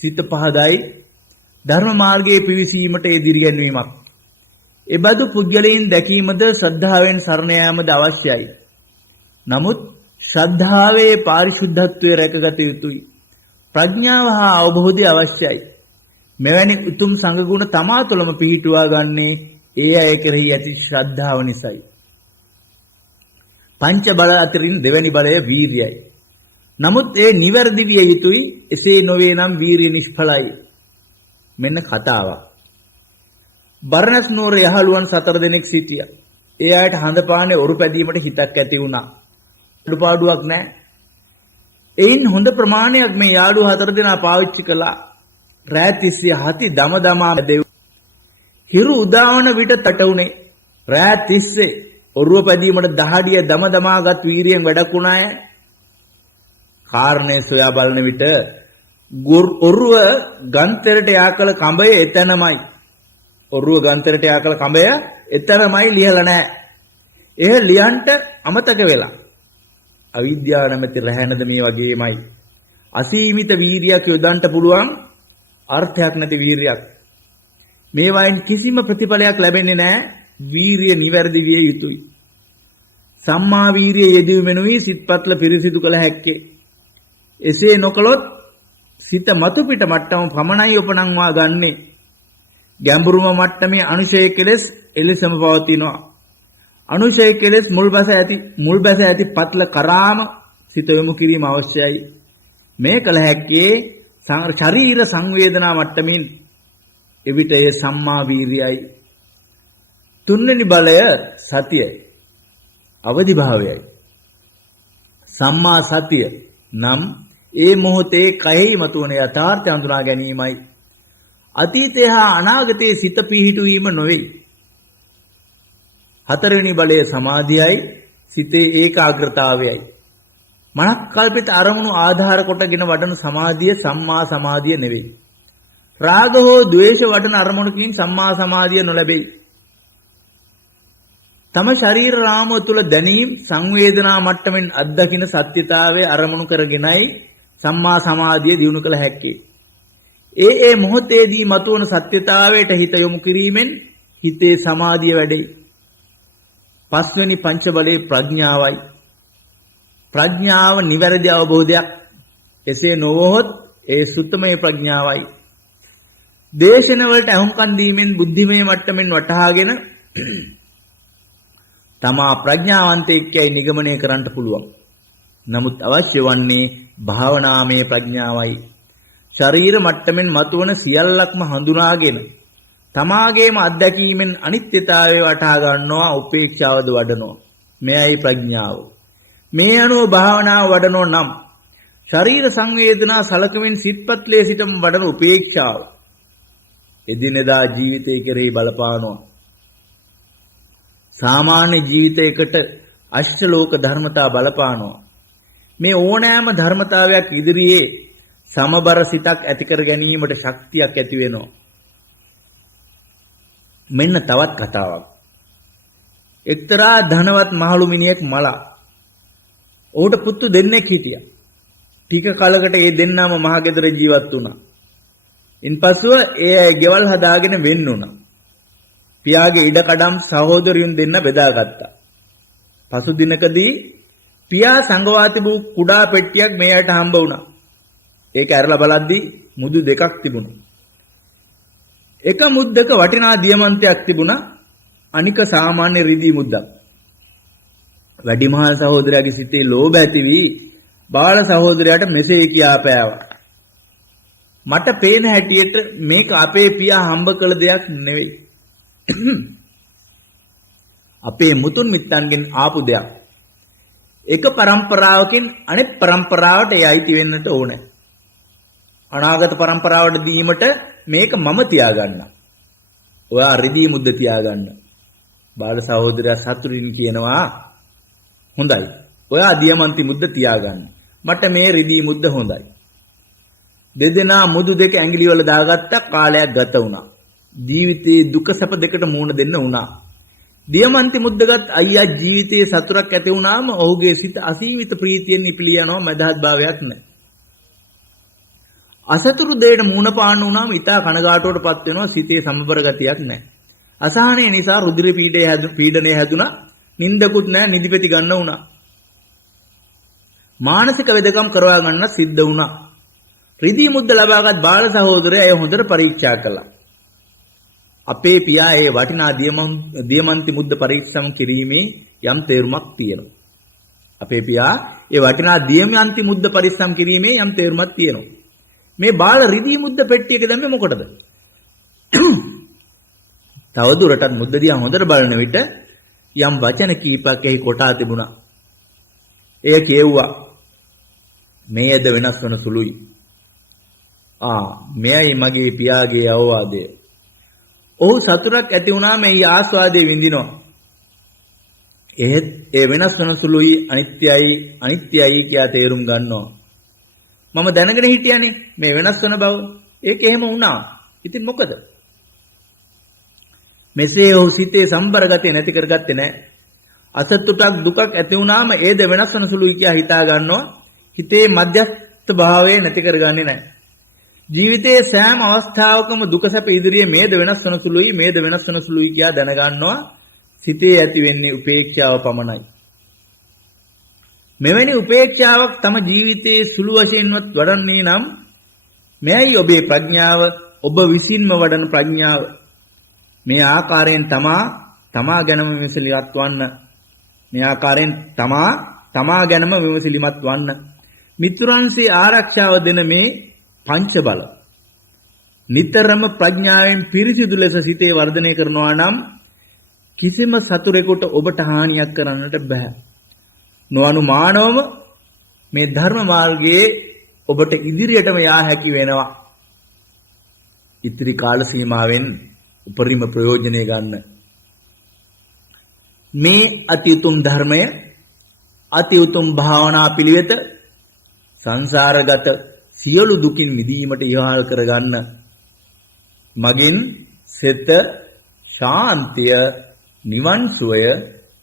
සිත පහදයි, ධර්ම මාර්ගයේ පිවිසීමට ඉදිරියැන්වීමක්. එබඳු පුද්ගලයන් දැකීමද ශ්‍රද්ධාවෙන් සරණ යාමද අවශ්‍යයි. නමුත් ශ්‍රද්ධාවේ පාරිශුද්ධත්වය රැකගත යුතුයි. ප්‍රඥාව හා අවබෝධය අවශ්‍යයි. මෙවැනි උතුම් සංඝ ගුණ තමා තුළම පිහිටුවා ගන්නේ ඒ අය කෙරෙහි ඇති ශ්‍රද්ධාව නිසායි. පංච බල අතරින් දෙවැනි බලය වීරියයි. නමුත් ඒ නිවැරදි විය යුතුයි. එසේ නොවේ නම් වීරිය නිෂ්ඵලයි. මෙන්න කතාවක්. බරණස් නුවර යහළුවන් 4 දෙනෙක් සිටියා. ඒ අයට හඳපානේ ඔරු පැදීමට හිතක් ඇති වුණා. අඩුපාඩුවක් නැහැ. එයින් හොඳ ප්‍රමාණයක් මේ යාළුවෝ 4 දෙනා පාවිච්චි කළා. රෑ තිස්සේ හති දම දමා දෙව්. හිරු උදාවන විට තටුනේ. රෑ තිස්සේ ඔරුව පැදීමට දහඩිය දම දමාගත් වීරියෙන් වැඩක් වුණාය. කාරණේ සොයා බලන විට ඔරුව ගන්තරට යාකල කඹය එතනමයි. ඔරුව ගන්තරට යාකල කඹය එතනමයි ලියලා නැහැ. එහ ලියන්ට අමතක වෙලා. අවිද්‍යාව නැමැති රැහැනද මේ වගේමයි. අසීමිත වීරියක් යොදන්න පුළුවන් අර්ථයක් නැති වීරියක්. මේ වයින් කිසිම ප්‍රතිඵලයක් ලැබෙන්නේ නැහැ. වීරිය නිවැරදි විය යුතුයි. සම්මා වීරිය යෙදීමෙනුයි සිත්පත්ල පිරිසිදු කළ හැක්කේ. එසේ නොකළොත් සිත මතු පිට මට්ටම පමණයි උපනංවා ගන්නේ. ගැඹුරුම මට්ටමේ අනුශය කෙලෙස් එලෙසම පවතිනවා. අනුශය කෙලෙස් මුල් බැස ඇති පත්ල කරාම සිත යොමු කිරීම අවශ්‍යයි. මේ කල හැක්කේ ශරීර සංවේදනා මට්ටමින්. එවිට ඒ සම්මා වීරියයි. තුන්වෙනි බලය සතියයි. අවදි භාවයයි. සම්මා සතිය නම් ඒ මොහොතේ කයෙහි මතුවන යථාර්ථය හඳුනා ගැනීමයි. අතීතය හා අනාගතයේ සිත පිහිටුවීම නොවේ. හතරවෙනි බලය සමාධියයි, සිතේ ඒකාග්‍රතාවයයි. මනස්කල්පිත අරමුණු ආධාර කොටගෙන වඩන සමාධිය සම්මා සමාධිය නෙවෙයි. රාග හෝ ද්වේෂ වඩන අරමුණකින් සම්මා සමාධිය නොලැබෙයි. තම ශරීර රාමුව තුළ දැනීම් සංවේදනා මට්ටමින් අත්දකින සත්‍යතාවයේ අරමුණු කරගෙනයි සම්මා සමාධිය දියුණු කළ හැක්කේ. ඒ මොහොතේදී මතුවන සත්‍යතාවයට හිත යොමු කිරීමෙන් හිතේ සමාධිය වැඩෙයි. පස්වෙනි පංච බලයේ ප්‍රඥාවයි. ප්‍රඥාව නිවැරදි අවබෝධයක්. එසේ නොවොත් ඒ සුත්තමේ ප්‍රඥාවයි. දේශන වලට අහුම්කන් දීමෙන් බුද්ධිමය මට්ටමින් වටහාගෙන තමා ප්‍රඥාවන්තයෙක්යි නිගමනය කරන්න පුළුවන්. නමුත් අවශ්‍ය වන්නේ භාවනාමය ප්‍රඥාවයි. ශරීර මට්ටමින් මතුවන සියල්ලක්ම හඳුනාගෙන තමාගේම අත්දැකීමෙන් අනිත්‍යතාවය වටහා ගන්නවා, උපේක්ෂාවද වඩනවා. මෙයයි ප්‍රඥාව. මේ අනුව භාවනාව වඩනෝ නම් ශරීර සංවේදනා සලකමින් සිත්පත්ලේ සිටම වඩන උපේක්ෂාව එදිනෙදා ජීවිතය කෙරෙහි බලපානවා. සාමාන්‍ය ජීවිතයකට අෂ්ටලෝක ධර්මතා බලපානවා. මේ ඕනෑම ධර්මතාවයක් ඉදිරියේ සමබර සිතක් ඇති කර ගැනීමට ශක්තියක් ඇති වෙනවා. මෙන්න තවත් කතාවක්. එක්තරා ධනවත් මහලු මිනිහෙක් මලා. ඔහුට පුතු දෙන්නෙක් හිටියා. ටික කලකට ඒ දෙන්නම මහගෙදර ජීවත් වුණා. ඉන්පසුව ඒ ගෙවල් හදාගෙන වෙන්න උනා. පියාගේ ඉඩකඩම් සහෝදරයන් දෙන්න බෙදාගත්තා. පසු දිනකදී පියා සංගවා තිබූ කුඩා පෙට්ටියක් මෙයාට හම්බ වුණා. ඒක ඇරලා බලද්දී මුදු දෙකක් තිබුණා. එක මුද්දක වටිනා දියමන්තයක් තිබුණා. අනික සාමාන්‍ය රිදී මුද්දක්. වැඩිමහල් සහෝදරයාගේ සිතේ ලෝභ ඇති වී බාල සහෝදරයාට මෙසේ කියා පෑවා. මට පේන හැටියට මේක අපේ පියා හම්බ කළ දෙයක් නෙවෙයි. අපේ මුතුන් මිත්තන්ගෙන් ආපු දෙයක්. එක પરම්පරාවකින් අනෙක් પરම්පරාවට ඒ අයිති වෙන්නට ඕනේ. අනාගත પરම්පරාවට දීමට මේක මම තියාගන්න. ඔයා රිදී මුද්ද තියාගන්න. බාල සහෝදරයා සතුටින් කියනවා හොඳයි. ඔයා දියමන්ති මුද්ද තියාගන්න. මට මේ රිදී මුද්ද හොඳයි. දෙදෙනා මුදු දෙක ඇඟිලි වල දාගත්ත කාලයක් ගත වුණා. ජීවිතේ දුක සැප දෙකට මුහුණ දෙන්න වුණා. දියමන්ති මුද්දගත් අයියා ජීවිතයේ සතුටක් ඇති වුණාම ඔහුගේ සිත අසීමිත ප්‍රීතියෙන් ඉපිලී යනවා, මදහත් භාවයක් නැහැ. අසතුරු දෙයට මුහුණ පාන්න වුණාම ඊටා කනගාටුවටපත් වෙනවා, සිතේ සමබර ගතියක් නැහැ. අසහනය නිසා රුධිර පීඩනය හැදුනා, නිින්දකුත් නැහැ, නිදිපෙති ගන්න වුණා. මානසික වෙදකම් කරවා ගන්න සිද්ධ වුණා. රිදී මුද්ද ලබාගත් බාල සහෝදරයා එය හොඳට පරීක්ෂා කළා. අපේ පියා ඒ වටිනා දියමන්ති මුද්ද පරීක්ෂම් කිරීමේ යම් තේරුමක් තියෙනවා. අපේ පියා ඒ වටිනා දියමන්ති මුද්ද පරීක්ෂම් කිරීමේ යම් තේරුමක් තියෙනවා. මේ බාල රිදී මුද්ද පෙට්ටියක දැම්මේ මොකටද? තව දුරටත් මුද්ද දිහා හොඳට බලන විට යම් වචන කීපයක් එහි කොටා තිබුණා. එය කියුවා මේද වෙනස් වන සුළුයි. මෙයයි මගේ පියාගේ අවවාදය. ඔහු සතුටක් ඇති වුණා, මේ ආස්වාදයේ විඳිනවා. ඒ වෙනස් වන සුළුයි, අනිත්‍යයි කියා තේරුම් ගන්නවා. මම දැනගෙන හිටියානේ මේ වෙනස් වන බව. ඒක එහෙම වුණා. ඉතින් මොකද? මෙසේ ඔහු සිතේ සම්බර ගතිය නැති කරගත්තේ නැහැ. අසතුටක් දුකක් ඇති වුණාම ඒද වෙනස් වන සුළුයි කියා හිතා ගන්නවා. හිතේ මධ්‍යස්ථ භාවය නැති කරගන්නේ නැහැ. ජීවිතයේ සෑම අවස්ථාවකම දුක සැප ඉදිරියේ මේද වෙනස් වන සුළුයි කියා දැනගන්නවා. සිතේ ඇති වෙන්නේ උපේක්ෂාව පමණයි. මෙවැනි උපේක්ෂාවක් තම ජීවිතයේ සුළු වශයෙන්වත් වඩන්නේ නම් මෙයයි ඔබේ ප්‍රඥාව, ඔබ විසින්ම වඩන ප්‍රඥාව. මේ ආකාරයෙන් තමා ගැනම විමසිලිමත් වන්න. මිතුරන්සේ ආරක්ෂාව දෙන මේ පංච බල නිතරම ප්‍රඥාවෙන් පිරිසිදු ලෙස සිතේ වර්ධනය කරනවා නම් කිසිම සතුරෙකුට ඔබට හානියක් කරන්නට බෑ. නොඅනුමානවම මේ ධර්ම මාර්ගයේ ඔබට ඉදිරියටම යා හැකි වෙනවා. ඉතිරි කාල සීමාවෙන් උපරිම ප්‍රයෝජනය ගන්න. මේ අති උතුම් ධර්මය අති උතුම් භාවනා පිළිවෙත සංසාරගත සියලු දුකින් මිදීමට ඉවහල් කරගන්න. මගින් සිත ශාන්තිය නිවන් සුවය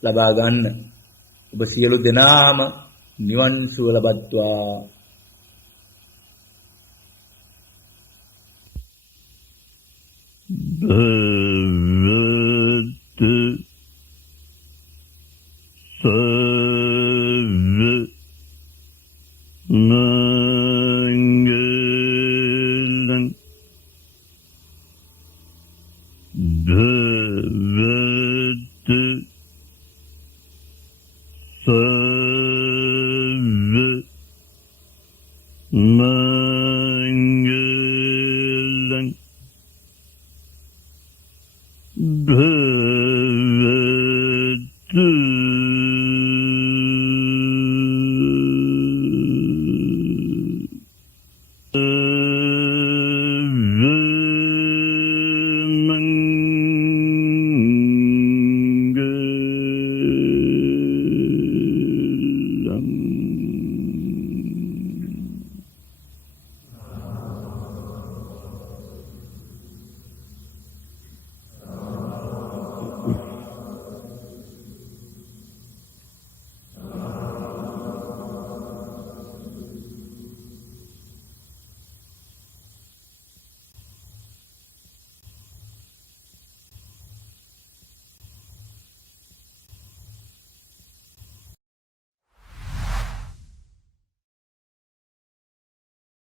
ලබා ගන්න. ඔබ සියලු දෙනාම නිවන් සුව ලබත්වා. භගවතු සමංගලං භගවතු සමංගලං